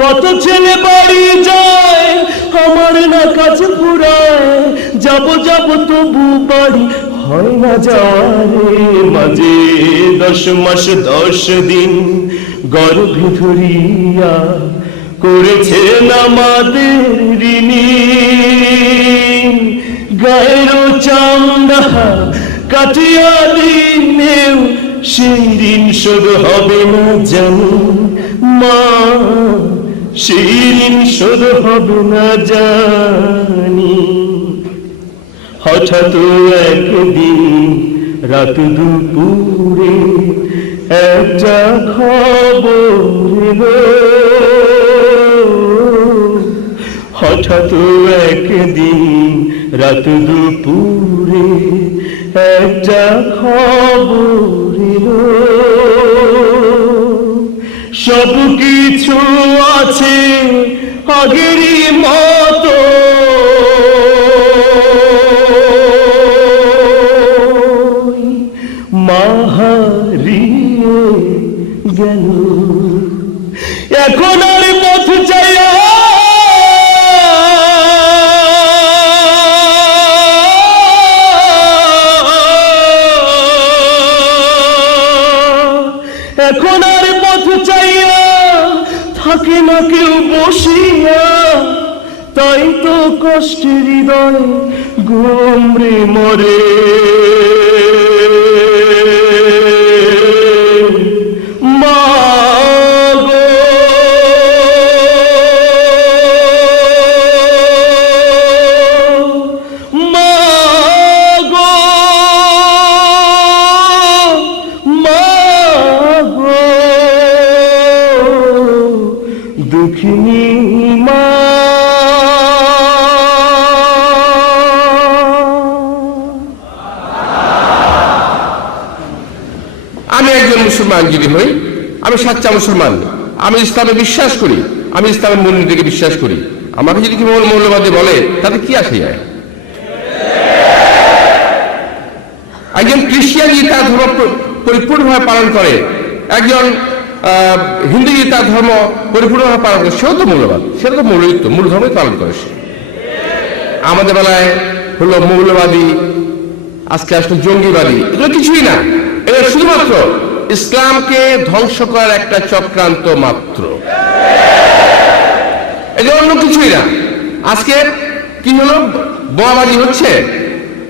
কত ছেলে বাড়ি যায়, আমার না কাছে ফুরায়, যাব যাব তবু বাড়ি হয় না যাওয়ারে। মাঝে 10 মাস 10 দিন গর্ভে ধরিয়া করেছেন আমাদের ঋণী, গায়ের চামড়া কাটিয়া দিনেও সেই ঋণ শোধ হবে না জানি মা, সেই ঋণ শোধ হবে না জানি। হঠাৎ একদিন রাত দুপুরে একটা খবর এলো, হঠাৎ একদিন রাত দুপুরে একটা খবর এলো, সব কিছু আছে আগেরই মতো, মা হারিয়ে গেল। এখন আর পথ চাইয়া এখন আর পথ চাইয়া থাকে না কেউ বসিয়া, তাই তো কষ্টের হৃদয় গুমরে মরে। মা গো, মা গো, মা গো, দুঃখিনী মা। আমি একজন মুসলমান যদি হই, আমি সাচ্চা মুসলমান, আমি ইসলামে বিশ্বাস করি, আমি ইসলামের মূলনীতিকে বিশ্বাস করি, আমাকে যদি কি মৌলবাদী বলে তাতে কি আসে যায়? একজন খ্রিস্টান যদি তার ধর্ম পরিপূর্ণভাবে পালন করে, একজন হিন্দু যদি তার ধর্ম পরিপূর্ণভাবে পালন করে, সেও তো মৌলবাদ, সেটা তো মৌলিক, মূল ধর্মই পালন করে সে। আমাদের বেলায় হলো মৌলবাদী, আজকে আসলে জঙ্গিবাদী, এগুলো কিছুই না, এটা শুধুমাত্র ইসলামকে ধ্বংস করার একটা চক্রান্ত মাত্র, এটা অন্য কিছুই না। আজকে কি হলো, বোমাবাজি হচ্ছে।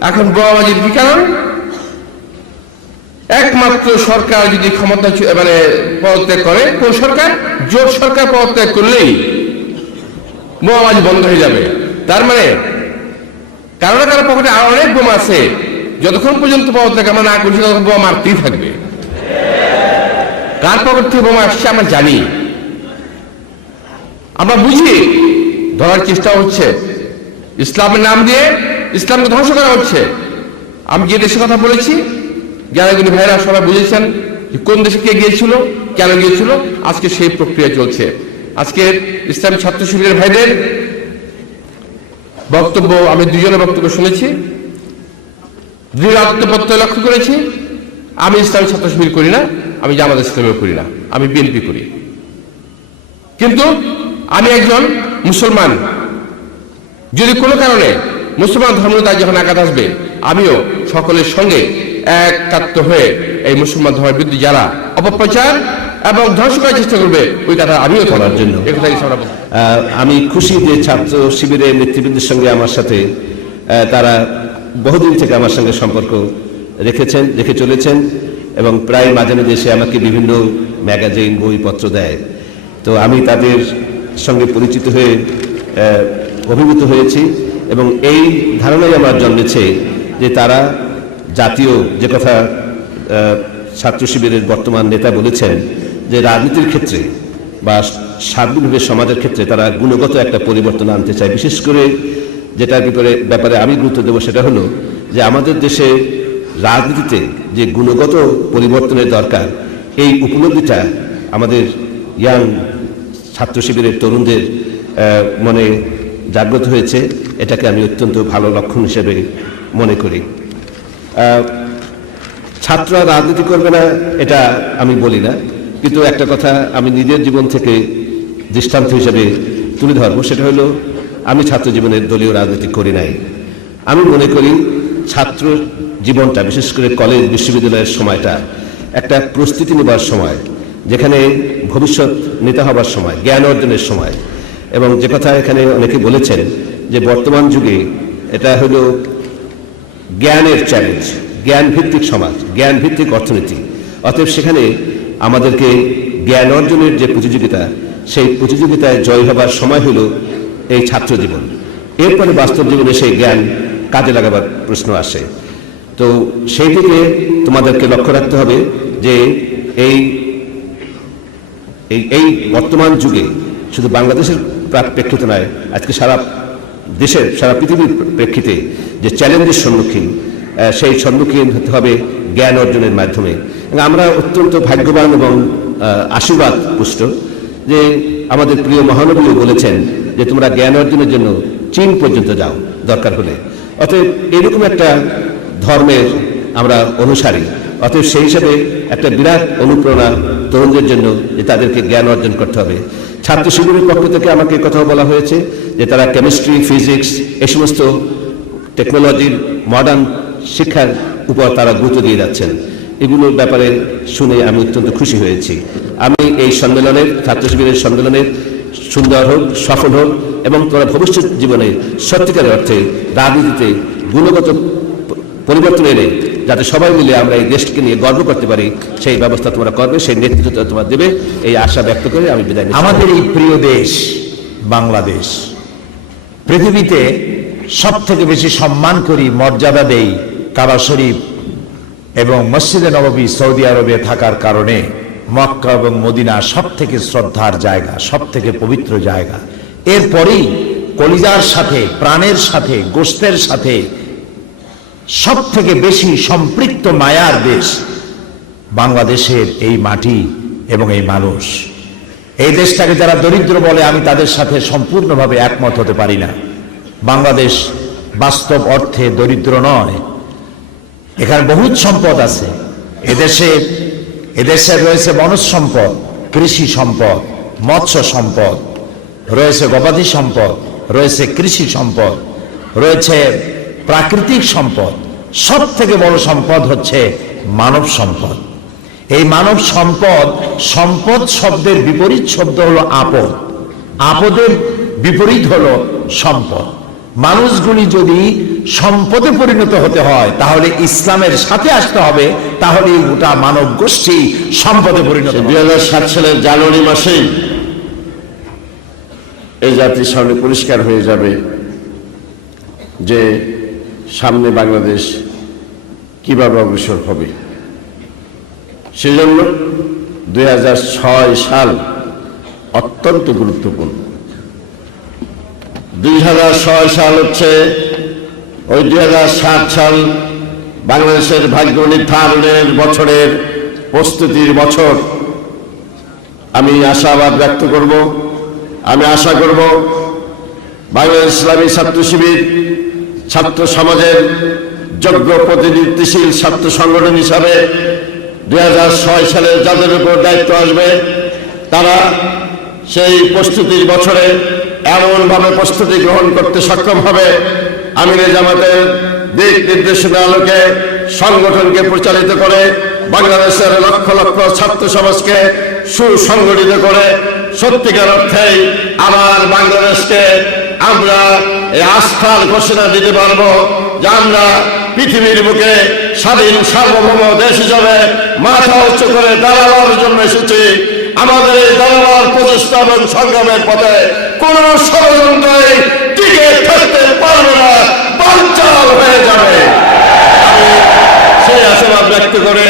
এখন বোমাবাজির কি কারণ? একমাত্র সরকার যদি ক্ষমতা মানে পদত্যাগ করে, কোন সরকার? জোট সরকার পদত্যাগ করলেই বোমাবাজি বন্ধ হয়ে যাবে। তার মানে কারো না কারো পকেটে আরো অনেক বোমা আছে, যতক্ষণ পর্যন্ত পদত্যাগ আমরা না করছি ততক্ষণ বোমা মারতেই থাকবে। কার পকেট থেকে বোমা আসছে আমরা জানি, আমরা বুঝি, ধরার চেষ্টা হচ্ছে। ইসলামের নাম দিয়ে ইসলামকে ধ্বংস করা হচ্ছে। আমি যে দেশের কথা বলেছি, জ্ঞানীগুলি ভাইরা সবাই বুঝেছেন কোন দেশে কে গিয়েছিল, কেন গিয়েছিল, আজকে সেই প্রক্রিয়া চলছে। আজকে ইসলামী ছাত্র শিবিরের ভাইদের বক্তব্য, আমি দুজনের বক্তব্য শুনেছি, দৃঢ় আত্মপ্রত্যয় লক্ষ্য করেছি। আমি ইসলামী ছাত্র শিবির করি না, আমি জামাত ইসলামীও করি না, আমি বিএনপি করি, কিন্তু আমি একজন মুসলমান। যদি কোনো কারণে মুসলমান ধর্মতায় যখন আঘাত আসবে, আমিও সকলের সঙ্গে একাত্ম হয়ে এই মুসলমান ধর্মের বিরুদ্ধে যারা অপপ্রচার এবং ধ্বংস করার চেষ্টা করবে, ওই কথা আমিও করার জন্য আমি খুশি যে ছাত্র শিবিরের নেতৃবৃন্দের সঙ্গে আমার সাথে তারা বহুদিন থেকে আমার সঙ্গে সম্পর্ক রেখে চলেছেন এবং প্রায় মাঝে মাঝে এসে আমাকে বিভিন্ন ম্যাগাজিন বইপত্র দেয়। তো আমি তাদের সঙ্গে পরিচিত হয়ে অভিভূত হয়েছি এবং এই ধারণাই আমার জন্মেছে যে তারা জাতীয়, যে কথা ছাত্র শিবিরের বর্তমান নেতা বলেছেন, যে রাজনীতির ক্ষেত্রে বা সার্বিকভাবে সমাজের ক্ষেত্রে তারা গুণগত একটা পরিবর্তন আনতে চায়। বিশেষ করে যেটার ব্যাপারে আমি গুরুত্ব দেবো সেটা হলো যে আমাদের দেশে রাজনীতিতে যে গুণগত পরিবর্তনের দরকার, এই উপলব্ধিটা আমাদের ইয়াং ছাত্র শিবিরের তরুণদের মনে জাগ্রত হয়েছে। এটাকে আমি অত্যন্ত ভালো লক্ষণ হিসেবে মনে করি। ছাত্ররা রাজনীতি করবে না এটা আমি বলি না, কিন্তু একটা কথা আমি নিজের জীবন থেকে দৃষ্টান্ত হিসেবে তুলে ধরবো। সেটা হলো আমি ছাত্র জীবনের দলীয় রাজনীতি করি নাই। আমি মনে করি ছাত্র জীবনটা, বিশেষ করে কলেজ বিশ্ববিদ্যালয়ের সময়টা একটা প্রস্তুতি নেবার সময়, যেখানে ভবিষ্যৎ নেতা হবার সময়, জ্ঞান অর্জনের সময়। এবং যে কথা এখানে অনেকে বলেছেন যে বর্তমান যুগে এটা হলো জ্ঞানের চ্যালেঞ্জ, জ্ঞান ভিত্তিক সমাজ, জ্ঞান ভিত্তিক অর্থনীতি। অতএব সেখানে আমাদেরকে জ্ঞান অর্জনের যে প্রতিযোগিতা, সেই প্রতিযোগিতায় জয় হবার সময় হলো এই ছাত্র জীবন। এরপরে বাস্তব জীবনে সেই জ্ঞান কাজে লাগাবার প্রশ্ন আসে। তো সেই দিকে তোমাদেরকে লক্ষ্য রাখতে হবে যে এই বর্তমান যুগে শুধু বাংলাদেশের প্রেক্ষিতে নয়, আজকে সারা দেশের, সারা পৃথিবীর প্রেক্ষিতে যে চ্যালেঞ্জের সম্মুখীন, সেই সম্মুখীন হতে হবে জ্ঞান অর্জনের মাধ্যমে। আমরা অত্যন্ত ভাগ্যবান এবং আশীর্বাদ পুষ্ট যে আমাদের প্রিয় মহানবীও বলেছেন যে তোমরা জ্ঞান অর্জনের জন্য চীন পর্যন্ত যাও দরকার হলে। অতএব এরকম একটা ধর্মের আমরা অনুসারী। অতএব সেই হিসাবে একটা বিরাট অনুপ্রেরণা তরুণদের জন্য যে তাদেরকে জ্ঞান অর্জন করতে হবে। ছাত্র শিবিরের পক্ষ থেকে আমাকে কথাও বলা হয়েছে যে তারা কেমিস্ট্রি, ফিজিক্স, এই সমস্ত টেকনোলজির মডার্ন শিক্ষার উপর তারা গুরুত্ব দিয়ে যাচ্ছেন। এগুলোর ব্যাপারে শুনে আমি অত্যন্ত খুশি হয়েছি। আমি এই সম্মেলনের, ছাত্র শিবিরের সম্মেলনের সুন্দর হোক, সফল হোক এবং তোমরা ভবিষ্যৎ জীবনে সত্যিকার অর্থে রাজনীতিতে গুণগত পরিবর্তন এনে যাতে সবাই মিলে আমরা এই দেশকে নিয়ে গর্ব করতে পারি, সেই ব্যবস্থা তোমরা করবে, সেই নেতৃত্ব তোমরা দেবে, এই আশা ব্যক্ত করে আমি বিদায় নিচ্ছি। আমাদের এই প্রিয় দেশ বাংলাদেশ, পৃথিবীতে সব থেকে বেশি সম্মান করি, মর্যাদা দেই কাবা শরীফ এবং মসজিদে নববী সৌদি আরবে থাকার কারণে মক্কা এবং মদিনা সব থেকে শ্রদ্ধার জায়গা, সব থেকে পবিত্র জায়গা। এরপরেই কলিজার সাথে, প্রাণের সাথে, গোশতের সাথে সব থেকে বেশি সম্পৃক্ত মায়ার দেশ বাংলাদেশের এই মাটি এবং এই মানুষ। এই দেশটাকে যারা দরিদ্র বলে, আমি তাদের সাথে সম্পূর্ণভাবে একমত হতে পারি না। বাংলাদেশ বাস্তব অর্থে দরিদ্র নয়, এখানে বহুত সম্পদ আছে। এদেশে রয়েছে বনজ সম্পদ, কৃষি সম্পদ, মৎস্য সম্পদ, রয়েছে গবাদি সম্পদ, রয়েছে কৃষি সম্পদ, রয়েছে প্রাকৃতিক সম্পদ। সব থেকে বড় সম্পদ হচ্ছে মানব সম্পদ। এই মানব সম্পদ, সম্পদ শব্দের বিপরীত শব্দ হলো আপদ, আপদের বিপরীত হলো সম্পদ। মানুষগুলি যদি সম্পদে পরিণত হতে হয় তাহলে ইসলামের সাথে আসতে হবে, তাহলে গোটা মানব গোষ্ঠী সম্পদে পরিণত হবে। 2007 সালের জানুয়ারি মাসেই এই জাতির সামনে পরিষ্কার হয়ে যাবে যে সামনে বাংলাদেশ কিভাবে অগ্রসর হবে। সেজন্য 2006 সাল অত্যন্ত গুরুত্বপূর্ণ। 2006 সাল হচ্ছে ওই 2007 সাল বাংলাদেশের ভাগ্য নির্ধারণের বছরের প্রস্তুতির বছর। আমি আশাবাদ ব্যক্ত করব, আমি আশা করব বাংলাদেশ ইসলামী ছাত্র শিবির ছাত্র সমাজের যোগ্য প্রতিনিধিশীল ছাত্র সংগঠন হিসাবে 2006 সালে যাদের উপর দায়িত্ব আসবে তারা সেই প্রস্তুতির বছরে এমনভাবে প্রস্তুতি গ্রহণ করতে সক্ষম হবে, আমিরে জামাতের দিক নির্দেশনা আলোকে সংগঠনকে পরিচালিত করে বাংলাদেশের লক্ষ লক্ষ ছাত্র সমাজকে সুসংগঠিত করে সত্যিকার অর্থেই আবার বাংলাদেশকে আমরা এই আস্থার ঘোষণা দিতে পারবো যে আমরা পৃথিবীর বুকে স্বাধীন সার্বভৌম দেশ হিসাবে মাথা উঁচু করে দাঁড়ানোর জন্য এসেছি। আমাদের এই দাঁড়ানোর প্রচেষ্টা এবং সংগ্রামের পথে কোন ষড়যন্ত্রই টিকে থাকতে পারবে না, বানচাল হয়ে যাবে। আমি সেই আশাবাদ ব্যক্ত করে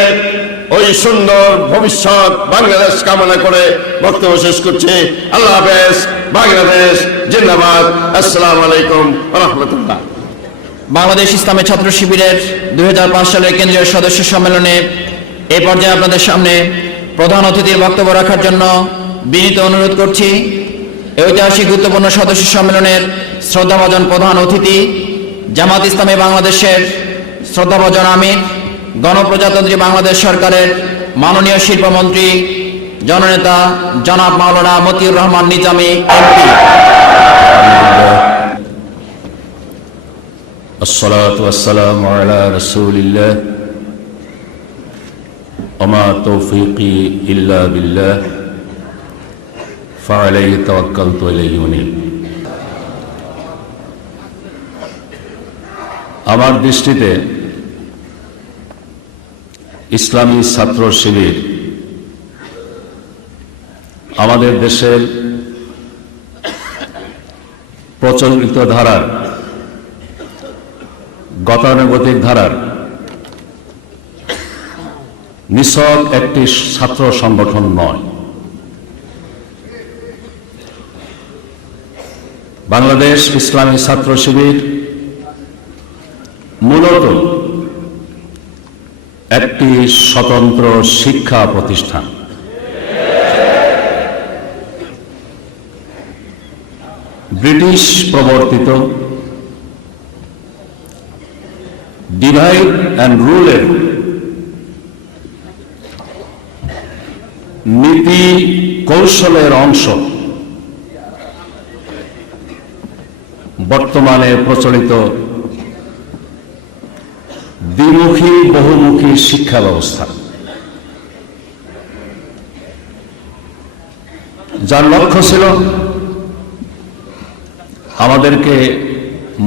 ওই সুন্দর ভবিষ্যৎ বাংলাদেশ কামনা করে বক্তব্য শেষ করছি। আল্লাহ হাফেজ। বাংলাদেশ জিন্দাবাদ। আসসালামু আলাইকুম ওয়া রাহমাতুল্লাহ। বাংলাদেশ ইসলামী ছাত্র শিবিরের 2005 সালের কেন্দ্রীয় সদস্য সম্মেলনে এই পর্যায়ে আপনাদের সামনে প্রধান অতিথির বক্তব্য রাখার জন্য বিনীত অনুরোধ করছি। এই ঐতিহাসিক গুরুত্বপূর্ণ সদস্য সম্মেলনের শ্রদ্ধাভাজন প্রধান অতিথি জামাত ইসলামী বাংলাদেশের শ্রদ্ধাভাজন আমির, গণপ্রজাতন্ত্রী বাংলাদেশ সরকারের মাননীয় শিল্পমন্ত্রী জননেতা জনাব মাওলানা মতিউর রহমান নিজামী এমপি। الصلاة والسلام على رسول الله وما توفيقي إلا بالله فعليه توكلت وإليه أنيب। আমার দৃষ্টিতে ইসলামী ছাত্র শিবির আমাদের দেশের প্রচলিত ধারার, গতানুগতিক ধারার নিছক একটি ছাত্র সংগঠন নয়। বাংলাদেশ ইসলামী ছাত্র শিবির মূলত একটি স্বতন্ত্র শিক্ষা প্রতিষ্ঠান। ব্রিটিশ প্রবর্তিত ডিভাইড অ্যান্ড রুলের নীতি কৌশলের অংশ বর্তমানে প্রচলিত দ্বিমুখী বহুমুখী শিক্ষা ব্যবস্থা, যার লক্ষ্য ছিল আমাদেরকে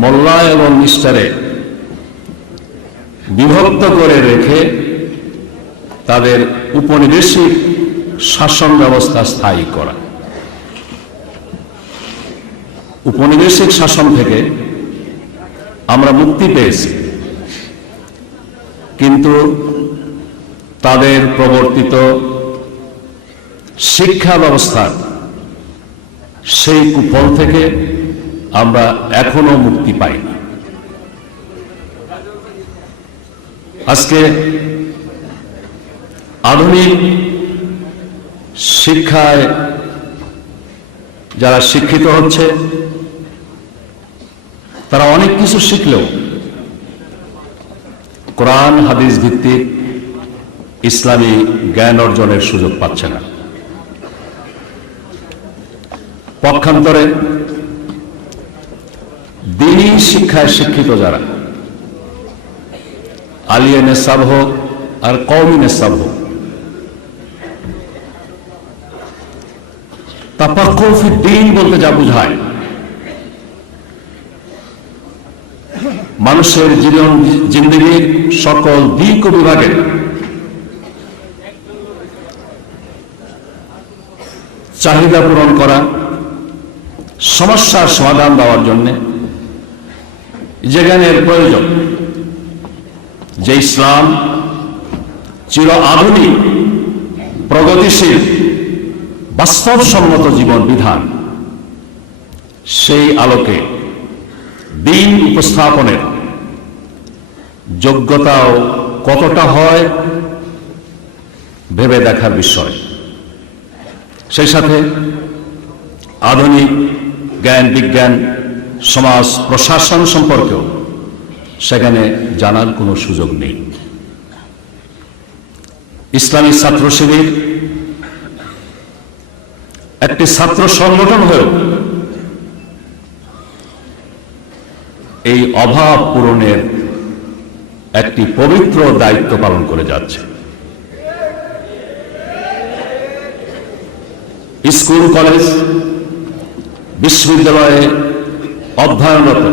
মোল্লা এবং মিস্টারে বিভক্ত করে রেখে তাদের উপনিবেশিক শাসন ব্যবস্থা স্থায়ী করা। উপনিবেশিক শাসন থেকে আমরা মুক্তি পেয়েছি, কিন্তু তাদের প্রবর্তিত শিক্ষা ব্যবস্থার সেই কুফল থেকে আমরা এখনো মুক্তি পাইনি। আজকে আধুনিক শিক্ষায় যারা শিক্ষিত হচ্ছে তারা অনেক কিছু শিখলেও কোরআন হাদিস ভিত্তিক ইসলামী জ্ঞান অর্জনের সুযোগ পাচ্ছে না। পক্ষান্তরে দ্বীনি শিক্ষায় শিক্ষিত যারা, আলিয়ে নেসাব হোক আর কওমি নেসাব হোক, তাফাক্কুহ ফিদ্দীন বলতে যা বুঝায় মানুষের জীবন জিন্দেগির সকল দিক ও বিভাগে চাহিদা পূরণ করা, সমস্যার সমাধান দেওয়ার জন্য যে জ্ঞানের প্রয়োজন, যে ইসলাম চির আধুনিক প্রগতিশীল বাস্তবসম্মত জীবন বিধান, সেই আলোকে দিন উপস্থাপনের যোগ্যতাও কতটা হয় ভেবে দেখার বিষয়। সেই সাথে আধুনিক জ্ঞান বিজ্ঞান সমাজ প্রশাসন সম্পর্কেও সেখানে জানার কোনো সুযোগ নেই। ইসলামী ছাত্র শিবির একটি ছাত্র সংগঠন হয়েও এই অভাব পূরণের একটি পবিত্র দায়িত্ব পালন করে যাচ্ছে। স্কুল কলেজ বিশ্ববিদ্যালয়ে অধ্যয়নরত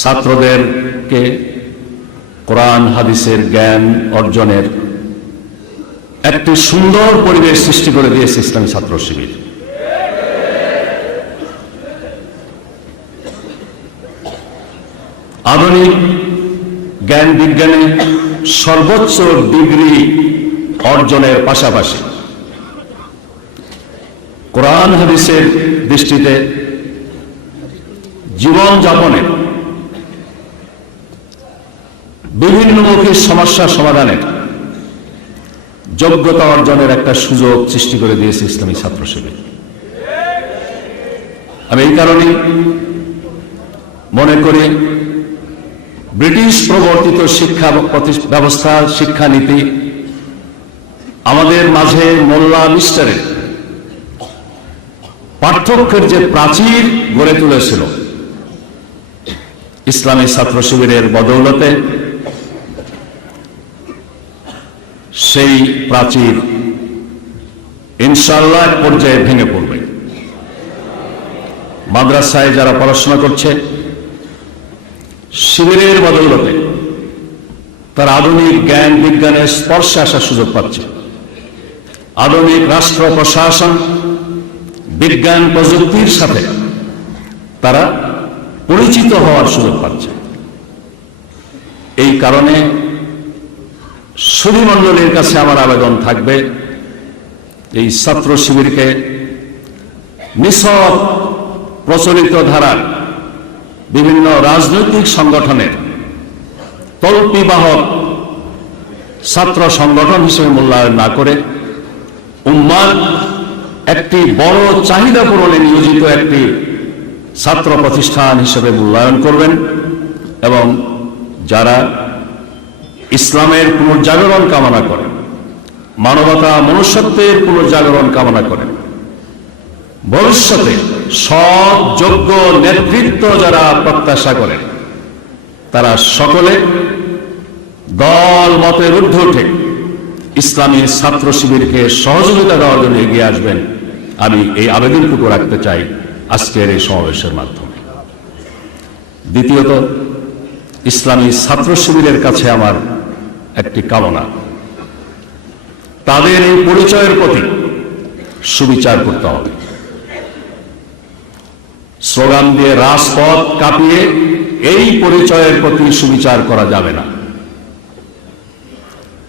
ছাত্রদেরকে কোরআন হাদিসের জ্ঞান অর্জনের একটি সুন্দর পরিবেশ সৃষ্টি করে দিয়েছে ইসলামী ছাত্র শিবির। আধুনিক জ্ঞান বিজ্ঞানে সর্বোচ্চ ডিগ্রি অর্জনের পাশাপাশি কোরআন হাদিসের দৃষ্টিতে জীবন যাপনের বিভিন্নমুখী সমস্যা সমাধানের যোগ্যতা অর্জনের একটা সুযোগ সৃষ্টি করে দিয়েছে ইসলামী ছাত্র শিবির। আমি এই কারণেই মনে করি ব্রিটিশ প্রবর্তিত শিক্ষা ব্যবস্থা, শিক্ষানীতি আমাদের মাঝে মোল্লা মিস্টারের পার্থক্যের যে প্রাচীর গড়ে তুলেছিল, ইসলামী ছাত্র শিবিরের বদৌলতে সেই প্রাচীর ইনশাআল্লাহ এক পর্যায়ে ভেঙে পড়বে। মাদ্রাসায় যারা পড়াশোনা করছে, শিবিরের বদৌলতে তার আধুনিক জ্ঞান বিজ্ঞানের স্পর্শে আসার সুযোগ পাচ্ছে। আধুনিক রাষ্ট্র প্রশাসন, বিজ্ঞান প্রযুক্তির সাথে তারা পরিচিত হওয়ার সুযোগ পাচ্ছে। এই কারণে সুধীমণ্ডলীর কাছে আমার আবেদন থাকবে, এই ছাত্র শিবিরকে নিছক প্রচলিত ধারার বিভিন্ন রাজনৈতিক সংগঠনের তল্পিবাহক ছাত্র সংগঠন হিসেবে মূল্যায়ন না করে উম্মার একটি বড় চাহিদা পূরণে নিয়োজিত একটি ছাত্র প্রতিষ্ঠান হিসেবে মূল্যায়ন করবেন এবং যারা ইসলামের পুনর্জাগরণ কামনা করেন, মানবতা মনুষ্যত্বের পুনর্জাগরণ কামনা করেন, ভবিষ্যতে সৎ যোগ্য নেতৃত্ব যারা প্রত্যাশা করেন, তারা সকলে দল মতের ঊর্ধ্বে উঠে ইসলামী ছাত্র শিবিরকে সহযোগিতা দেওয়ার জন্য এগিয়ে আসবেন। আমি এই আবেদনটুকু রাখতে চাই আজকের এই সমাবেশের মাধ্যমে। দ্বিতীয়ত, ইসলামী ছাত্র শিবিরের কাছে আমার একটি কামনা, তাদের এই পরিচয়ের প্রতি সুবিচার করতে হবে। স্লোগান দিয়ে রাজপথ কাঁপিয়ে এই পরিচয়ের প্রতি সুবিচার করা যাবে না।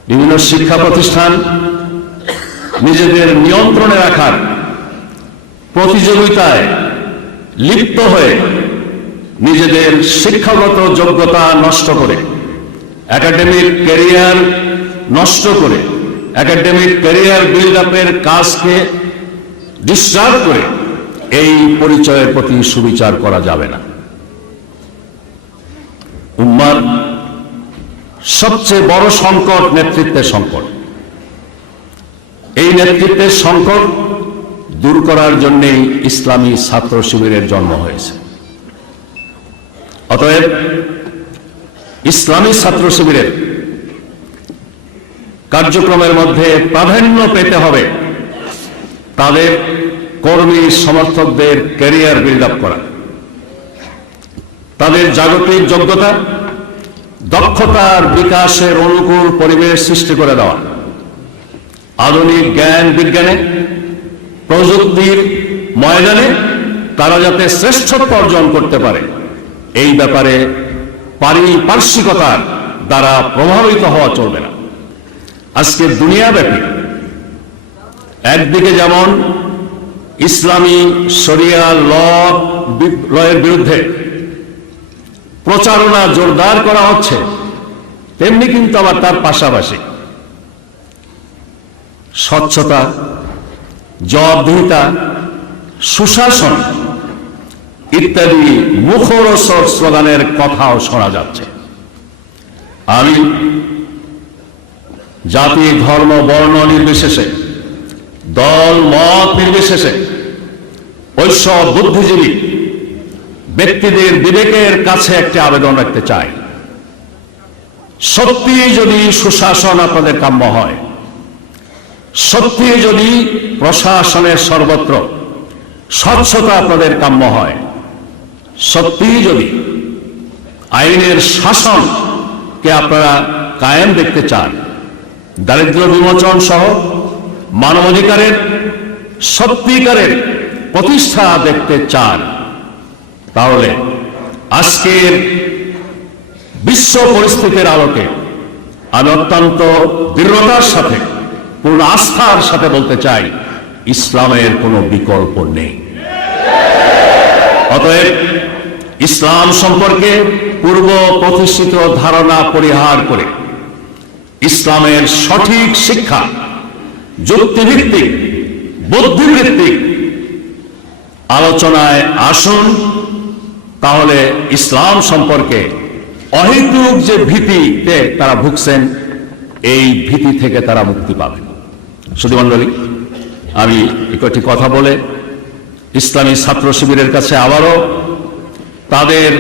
বিভিন্ন শিক্ষা প্রতিষ্ঠান নিজেদের নিয়ন্ত্রণে রাখার প্রতিযোগিতায় লিপ্ত হয়ে নিজেদের শিক্ষাগত যোগ্যতা নষ্ট করে, একাডেমিক ক্যারিয়ার নষ্ট করে, একাডেমিক ক্যারিয়ার বিল্ড আপের কাজকে ডিস্টার্ব করে এই পরিচয়ের প্রতি সুবিচার করা যাবে না। উম্মার সবচেয়ে বড় সংকট নেতৃত্বের সংকট। এই নেতৃত্বের সংকট দূর করার জন্যই ইসলামী ছাত্র শিবিরের জন্ম হয়েছে। অতএব ইসলামী ছাত্র শিবিরের কার্যক্রমের মধ্যে প্রাধান্য পেতে হবে তাদের কর্মী সমর্থকদের ক্যারিয়ার বিল্ড আপ করা, তাদের জাগতিক যোগ্যতা দক্ষতার বিকাশের অনুকূল পরিবেশ সৃষ্টি করে দেওয়া, আধুনিক জ্ঞান বিজ্ঞানে প্রযুক্তির ময়দানে তারা যাতে শ্রেষ্ঠত্ব অর্জন করতে পারে, এই ব্যাপারে পারিপার্শ্বিকতার দ্বারা প্রভাবিত হওয়া চলবে না। আজকে দুনিয়াব্যাপী একদিকে যেমন ইসলামী শরিয়া লয়ের বিরুদ্ধে প্রচারণা জোরদার করা হচ্ছে, তেমনি কিন্তু আবার তার পাশাপাশি স্বচ্ছতা, জবাবদিহিতা, সুশাসন ইত্যাদি মুখরোচক স্লোগানের কথাও শোনা যাচ্ছে। আমি জাতি, ধর্ম, বর্ণ নির্বিশেষে, দল মত নির্বিশেষে ওইসব বুদ্ধিজীবী ব্যক্তিদের বিবেকের কাছে একটি আবেদন রাখতে চাই। সত্যি যদি সুশাসন আপনাদের কাম্য হয়, সত্যি যদি প্রশাসনের সর্বত্র স্বচ্ছতা আপনাদের কাম্য হয়, সত্যি যদি আইনের শাসনকে আপনারা কায়েম দেখতে চান, দারিদ্র্য বিমোচন সহ মানবাধিকারের সত্যিকারের প্রতিষ্ঠা দেখতে চান, তাহলে আজকের বিশ্ব পরিস্থিতির আলোকে আমি অত্যন্ত দৃঢ়তার সাথে, পূর্ণ আস্থার সাথে বলতে চাই, ইসলামের কোনো বিকল্প নেই। অতএব ইসলাম সম্পর্কে পূর্ব প্রতিষ্ঠিত ধারণা পরিহার করে ইসলামের সঠিক শিক্ষা, যুক্তিভিত্তিক, বুদ্ধিভিত্তিক আলোচনায় আসুন। তাহলে ইসলাম সম্পর্কে অহেতুক যে ভীতিতে তারা ভুগছেন, এই ভীতি থেকে তারা মুক্তি পাবেন। সুধীমণ্ডলী, আমি একটি কথা বলে ইসলামী ছাত্র শিবিরের কাছে আবারও তাদের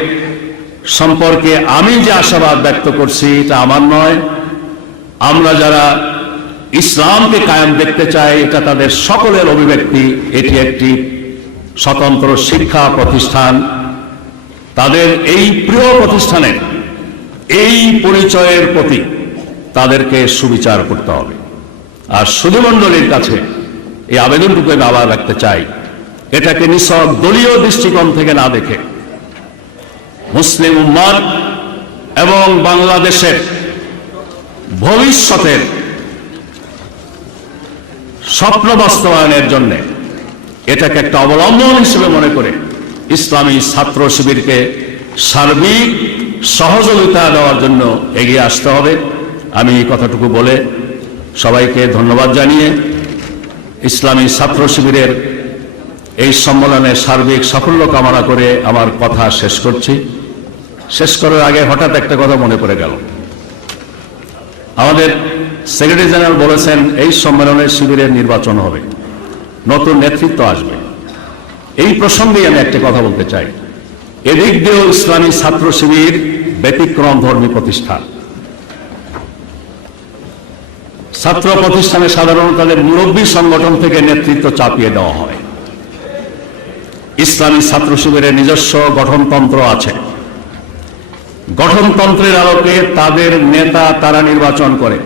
সম্পর্কে আমি যে আশাবাদ ব্যক্ত করছি, এটা আমার নয়। আমরা যারা ইসলামকে কায়েম দেখতে চাই, এটা তাদের সকলের অভিব্যক্তি। এটি একটি স্বতন্ত্র শিক্ষা প্রতিষ্ঠান। তাদের এই প্রিয় প্রতিষ্ঠানের এই পরিচয়ের প্রতি তাদেরকে সুবিচার করতে হবে। আর সুধীমণ্ডলীর কাছে এই আবেদনটুকু আমি আবার রাখতে চাই, এটাকে নিছক দলীয় দৃষ্টিকোণ থেকে না দেখে মুসলিম উম্মার এবং বাংলাদেশের ভবিষ্যতের স্বপ্ন বাস্তবায়নের জন্য এটাকে একটা অবলম্বন হিসেবে মনে করে ইসলামী ছাত্র শিবিরকে সার্বিক সহযোগিতা দেওয়ার জন্য এগিয়ে আসতে হবে। আমি এই কথাটুকু বলে সবাইকে ধন্যবাদ জানিয়ে ইসলামী ছাত্র শিবিরের এই সম্মেলনে সার্বিক সাফল্য কামনা করে আমার কথা শেষ করছি। শেষ করার আগে হঠাৎ একটা কথা মনে পড়ে গেল। আমাদের সেক্রেটারি জেনারেল বলেছেন এই সম্মেলনে শিবিরের নির্বাচন হবে, নতুন নেতৃত্ব আসবে। এই প্রসঙ্গে আমি একটা কথা বলতে চাই। এদিক দিয়েও ইসলামী ছাত্র শিবির ব্যতিক্রম ধর্মী প্রতিষ্ঠান। ছাত্র প্রতিষ্ঠানে সাধারণত তাদের মুরব্বী সংগঠন থেকে নেতৃত্ব চাপিয়ে দেওয়া হয়। ইসলামী ছাত্র শিবিরের নিজস্ব গঠনতন্ত্র আছে। গঠনতন্ত্রের আলোকে তাদের নেতা তারা নির্বাচন করে,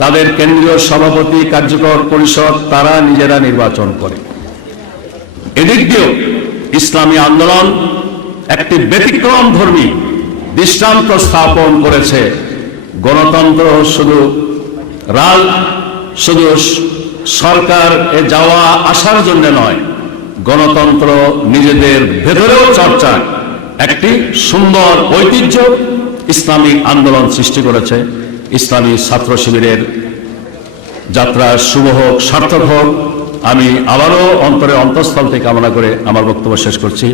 তাদের কেন্দ্রীয় সভাপতি, কার্যকর পরিষদ তারা নিজেরা নির্বাচন করে। এদিক দিয়েও ইসলামী আন্দোলন একটি ব্যতিক্রম ধর্মী দৃষ্টান্ত স্থাপন করেছে। গণতন্ত্র শুধু সরকার যাওয়া আসার জন্য নয়, গণতন্ত্র নিজেদের ভেতরেও চর্চা একটি সুন্দর ঐতিহ্য ইসলামিক আন্দোলন সৃষ্টি করেছে। ইসলামী ছাত্র শিবিরের যাত্রা শুভ হোক, সার্থক হোক। আমি আবারও অন্তঃস্থল থেকে কামনা করে আমার বক্তব্য শেষ করছি।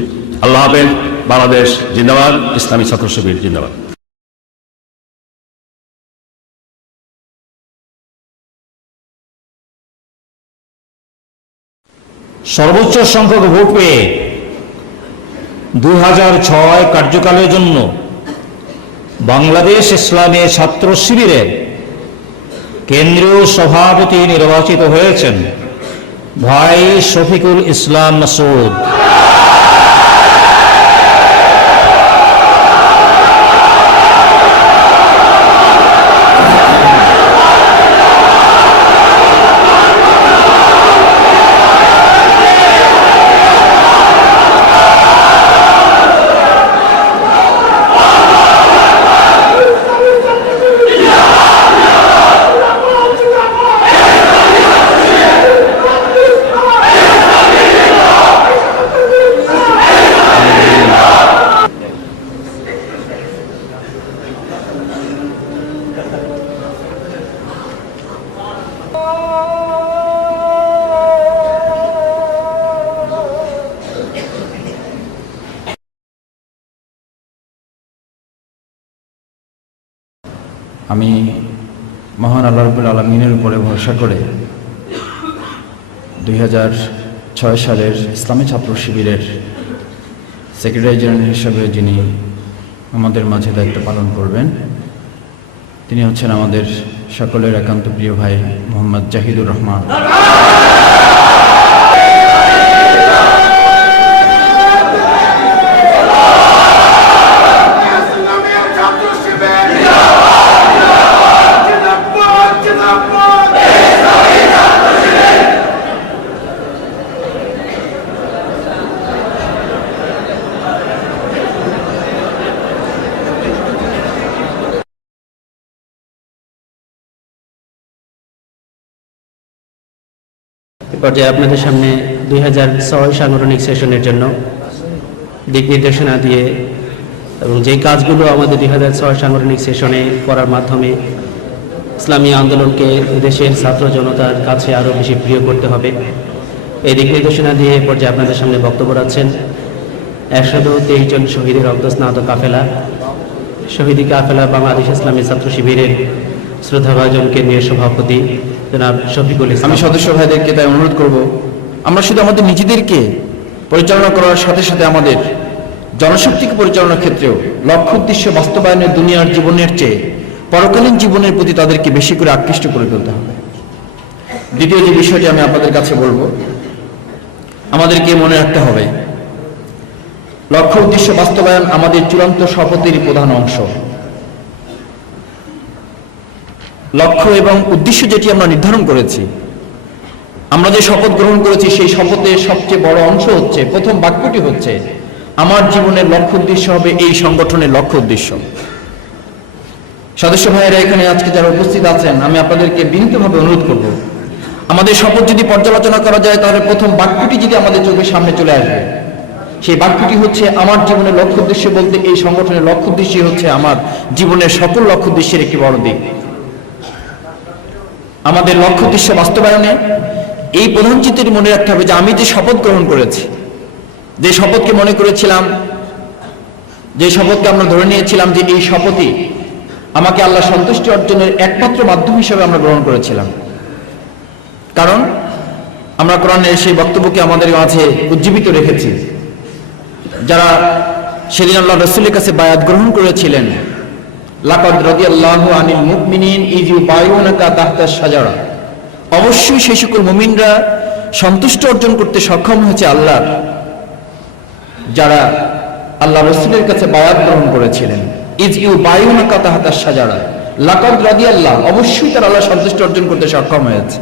আল্লাহ হাফেজ। বাংলাদেশ জিন্দাবাদ। ইসলামী ছাত্র শিবির জিন্দাবাদ। সর্বোচ্চ সংখ্যক ভোট পেয়ে 2006 কার্যকালের জন্য বাংলাদেশ ইসলামী ছাত্র শিবিরের কেন্দ্রীয় সভাপতি নির্বাচিত হয়েছেন ভাই শফিকুল ইসলাম মাসুদ। আমি মহান আল্লাহ রাব্বুল আলামিনের উপরে ভরসা করে 2006 সালের ইসলামী ছাত্র শিবিরের সেক্রেটারি জেনারেল হিসেবে যিনি আমাদের মাঝে দায়িত্ব পালন করবেন, তিনি হচ্ছেন আমাদের সকলের একান্ত প্রিয় ভাই মোহাম্মদ জাহিদুর রহমান। পর্যায়ে আপনাদের সামনে 2006 সাংগঠনিক সেশনের জন্য দিক নির্দেশনা দিয়ে এবং যে কাজগুলো আমাদের 2006 সাংগঠনিক সেশনে করার মাধ্যমে ইসলামী আন্দোলনকে দেশের ছাত্র জনতার কাছে আরও বেশি প্রিয় করতে হবে, এই দিক নির্দেশনা দিয়ে পর্যায়ে আপনাদের সামনে বক্তব্য রাখছেন 123 জন শহীদের রক্তস্নাত কাফেলা, শহীদি কাফেলা বাংলাদেশ ইসলামী ছাত্র শিবিরের শ্রদ্ধাভাজন কেন্দ্রীয় সভাপতি জনাব শফিকুল ইসলাম। আমি সদস্য ভাইদেরকে তাই অনুরোধ করব, আমরা শুধু আমাদের নিজেদেরকে পরিচালনা করার সাথে সাথে আমাদের জনশক্তিকে পরিচালনার ক্ষেত্রেও লক্ষ্য উদ্দেশ্য বাস্তবায়নের দুনিয়ার জীবনের চেয়ে পরকালীন জীবনের প্রতি তাদেরকে বেশি করে আকৃষ্ট করে তুলতে হবে। দ্বিতীয় যে বিষয়টি আমি আপনাদের কাছে বলবো, আমাদেরকে মনে রাখতে হবে লক্ষ্য উদ্দেশ্য বাস্তবায়ন আমাদের চূড়ান্ত শপথের প্রধান অংশ। লক্ষ্য এবং উদ্দেশ্য যেটি আমরা নির্ধারণ করেছি, আমরা যে শপথ গ্রহণ করেছি, সেই শপথের সবচেয়ে বড় অংশ হচ্ছে, প্রথম বাক্যটি হচ্ছে আমার জীবনের লক্ষ্য উদ্দেশ্য হবে এই সংগঠনের লক্ষ্য উদ্দেশ্য। সদস্য ভাইয়েরা এখানে আজকে যারা উপস্থিত আছেন, আমি আপনাদেরকে বিনীতভাবে অনুরোধ করব, আমাদের শপথ যদি পর্যালোচনা করা যায় তাহলে প্রথম বাক্যটি যদি আমাদের চোখের সামনে চলে আসবে, সেই বাক্যটি হচ্ছে আমার জীবনের লক্ষ্য উদ্দেশ্য বলতে এই সংগঠনের লক্ষ্য উদ্দেশ্যই হচ্ছে আমার জীবনের সকল লক্ষ্য উদ্দেশ্যের একটি বড় দিক। আমাদের লক্ষ্য উদ্দেশ্য বাস্তবায়নে এই প্রধান চিত্রটি মনে রাখতে হবে যে আমি যে শপথ গ্রহণ করেছি, যে শপথকে মনে করেছিলাম, যে শপথকে আমরা ধরে নিয়েছিলাম যে এই শপথই আমাকে আল্লাহ সন্তুষ্টি অর্জনের একমাত্র মাধ্যম হিসেবে আমরা গ্রহণ করেছিলাম। কারণ আমরা কোরআনের সেই বক্তব্যকে আমাদের মাঝে উজ্জীবিত রেখেছি। যারা সেদিন আল্লাহ রাসূলের কাছে বায়াত গ্রহণ করেছিলেন, লাকাদ রাদিয়াল্লাহু আনিল মুমিনিন ইয ইউবায়ুনাকা তাহতা শাজারা, অবশ্যই সেই সকল মুমিনরা সন্তুষ্টি অর্জন করতে সক্ষম হয়েছে আল্লাহ, যারা আল্লাহ রাসূলের কাছে বায়াত গ্রহণ করেছিলেন। ইয ইউবায়ুনাকা তাহতা শাজারা, লাকাদ রাদিয়াল্লাহ, অবশ্যই তারা আল্লাহ সন্তুষ্টি অর্জন করতে সক্ষম হয়েছে।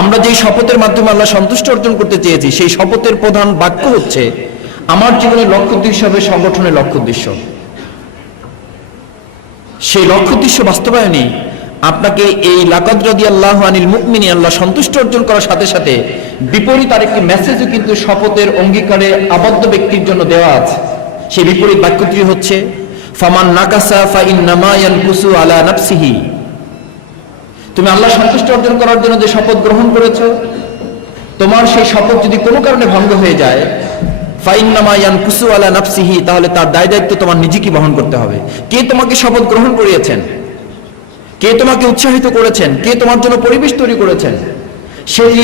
আমরা যেই শপথের মাধ্যমে আল্লাহ সন্তুষ্টি অর্জন করতে চেয়েছি, সেই শপথের প্রধান বাক্য হচ্ছে আমার জীবনের লক্ষ্য উদ্দেশ্য হবে সংগঠনের লক্ষ্য উদ্দেশ্য। সেই লক্ষ্য উদ্দেশ্য বাস্তবায়নে আপনাকে এই লাকাদ রাদিয়াল্লাহু আনিল মুমিনিন আল্লাহ সন্তুষ্ট অর্জন করার সাথে সাথে বিপরীত আরেকটি মেসেজও কিন্তু শপথের অঙ্গীকারে আবদ্ধ ব্যক্তির জন্য দেওয়া আছে। সেই বিপরীত বাক্যটি হচ্ছে ফামান নাকাসা ফাইন্নামা ইয়ানকুসু আলা নাফসিহি, তুমি আল্লাহ সন্তুষ্ট অর্জন করার জন্য যে শপথ গ্রহণ করেছো, তোমার সেই শপথ যদি কোনো কারণে ভঙ্গ হয়ে যায়, ফাইন্নামা ইয়ানকুসু আলা নাফসিহি, তাহলে তার দায় দায়িত্ব তোমার নিজেকে বহন করতে হবে। কে তোমাকে শপথ গ্রহণ করিয়েছেন, কে তোমাকে উৎসাহিত করেছেন, কে তোমার জন্য পরিবেশ তৈরি করেছেন, সেই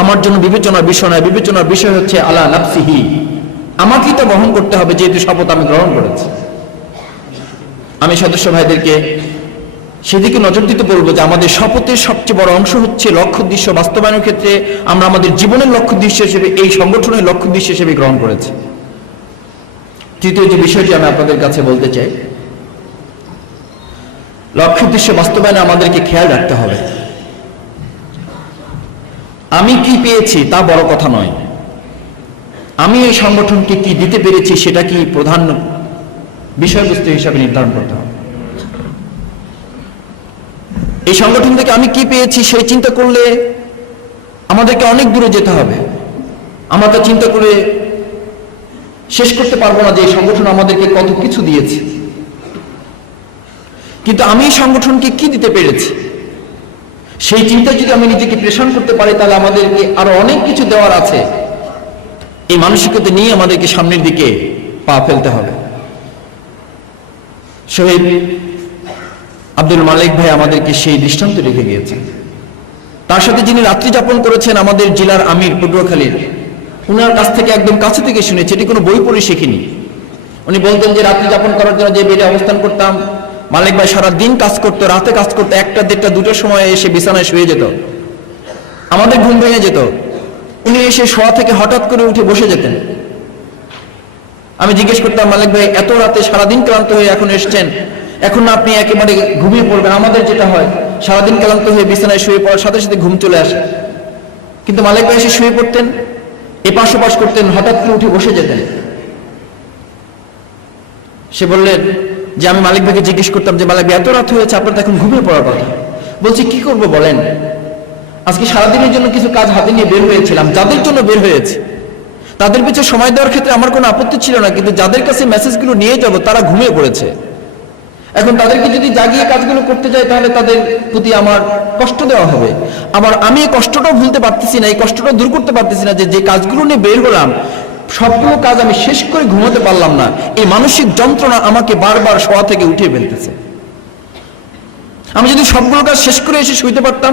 আমার জন্য বিবেচনার বিষয় নয়। বিবেচনার বিষয় হচ্ছে আলা নাফসিহি, আমাকেই তো বহন করতে হবে যেহেতু শপথ আমি গ্রহণ করেছি। আমি সদস্য ভাইদেরকে সেদিকে নজর দিতে বলবো যে আমাদের শপথের সবচেয়ে বড় অংশ হচ্ছে লক্ষ্য উদ্দেশ্য বাস্তবায়নের ক্ষেত্রে আমরা আমাদের জীবনের লক্ষ্য উদ্দেশ্য হিসেবে এই সংগঠনের লক্ষ্য উদ্দেশ্য হিসেবে গ্রহণ করেছি। তৃতীয় যে বিষয়টি আমি আপনাদের কাছে বলতে চাই, লক্ষ্য উদ্দেশ্য বাস্তবায়নে আমাদেরকে খেয়াল রাখতে হবে আমি কি পেয়েছি তা বড় কথা নয়, আমি এই সংগঠনকে কি দিতে পেরেছি সেটা কি প্রধান বিষয়বস্তু হিসাবে নির্ধারণ করতে হবে। এই সংগঠন থেকে আমি কি পেয়েছি সেই চিন্তা করলে আমাদেরকে অনেক দূরে যেতে হবে। আমরা তা চিন্তা করে শেষ করতে পারবো না যে এই সংগঠন আমাদেরকে কত কিছু দিয়েছে, কিন্তু আমি এই সংগঠনকে কি দিতে পেরেছি সেই চিন্তা যদি আমি নিজেকে প্রেষণ করতে পারি, তাহলে আমাদেরকে আরো অনেক কিছু দেওয়ার আছে। এই মানসিকতা নিয়ে আমাদেরকে সামনের দিকে পা ফেলতে হবে। শহীদ আব্দুল মালিক ভাই আমাদেরকে সেই দৃষ্টান্ত রেখে গিয়েছেন। তার সাথে যিনি রাত্রি যাপন করেছেন আমাদের জেলার আমির পটুয়াখালীর, উনার কাছ থেকে একদম কাছে থেকে শুনেছি, এটি কোনো বই পড়ে শিখিনি। উনি বলতেন যে রাত্রি যাপন করার জন্য যে বেডে অবস্থান করতাম, মালিক ভাই সারা দিন কাজ করতো, রাতে কাজ করতো, 1টা 1:30 2টার সময় এসে বিছানায় শুয়ে যেত, আমাদের ঘুম ভেঙে যেত। উনি এসে শোয়া থেকে হঠাৎ করে উঠে বসে যেতেন। আমি জিজ্ঞেস করতাম, মালিক ভাই এত রাতে সারাদিন ক্লান্ত হয়ে এখন এসছেন, এখন না আপনি একেবারে ঘুমিয়ে পড়বেন? আমাদের যেটা হয় সারাদিন ক্লান্ত হয়ে বিছানায় শুয়ে পড়ার সাথে সাথে ঘুম চলে আসে, কিন্তু মালিক ভাই এসে শুয়ে পড়তেন, এপাশ ওপাশ করতেন, হঠাৎ করে উঠে বসে যেতেন। সে বললেন যে আমি মালিক ভাইকে জিজ্ঞেস করতাম যে মালিক ভাই এত রাত হয়েছে, আপনার তো এখন ঘুমিয়ে পড়ার কথা। বলছি কি করব বলেন, আজকে সারাদিনের জন্য কিছু কাজ হাতে নিয়ে বের হয়েছিলাম, যাদের জন্য বের হয়েছে তাদের পিছনে সময় দেওয়ার ক্ষেত্রে আমার কোনো আপত্তি ছিল না, কিন্তু যাদের কাছে মেসেজগুলো নিয়ে যাব তারা ঘুমিয়ে পড়েছে। এখন তাদেরকে যদি জাগিয়ে কাজগুলো করতে যাই তাহলে তাদের প্রতি আমার কষ্ট দেওয়া হবে। আবার আমি এই কষ্টটাও ভুলতে পারতেছি না, এই কষ্টটা দূর করতে পারতেছি না যে কাজগুলো নিয়ে বের হলাম সবগুলো কাজ আমি শেষ করে ঘুমাতে পারলাম না, এই মানসিক যন্ত্রণা আমাকে বারবার শোয়া থেকে উঠিয়ে ফেলতেছে। আমি যদি সবগুলো কাজ শেষ করে এসে শুইতে পারতাম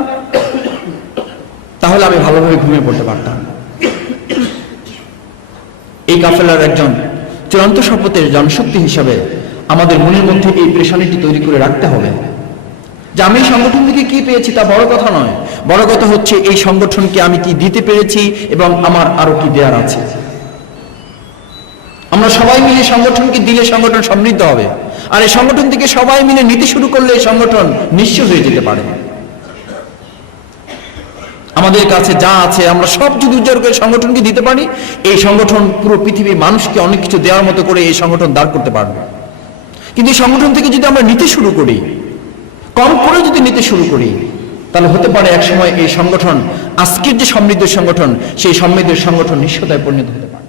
তাহলে আমি ভালোভাবে ঘুমিয়ে পড়তে পারতাম। এই কাফেলার একজন চূড়ান্ত শপথের জনশক্তি হিসাবে আমাদের মনের মধ্যে এই পেরেশানিটি তৈরি করে রাখতে হবে যে আমি এই সংগঠন থেকে কি পেয়েছি তা বড় কথা নয়, বড় কথা হচ্ছে এই সংগঠনকে আমি কি দিতে পেরেছি এবং আমার আরো কি দেওয়ার আছে। আমরা সবাই মিলে সংগঠনকে দিলে সংগঠন সমৃদ্ধ হবে, আর এই সংগঠন থেকে সবাই মিলে নিতে শুরু করলে এই সংগঠন নিঃস্ব হয়ে যেতে পারে। আমাদের কাছে যা আছে আমরা সব যদি উজ্জ্বল করে সংগঠনকে দিতে পারি, এই সংগঠন পুরো পৃথিবীর মানুষকে অনেক কিছু দেওয়ার মতো করে এই সংগঠন দাঁড় করতে পারবে। কিন্তু এই সংগঠন থেকে যদি আমরা নিতে শুরু করি, কম করে যদি নিতে শুরু করি, তাহলে হতে পারে একসময় এই সংগঠন আজকের যে সমৃদ্ধ সংগঠন সেই সমৃদ্ধ সংগঠন নিঃস্বতায় পরিণত হতে পারে।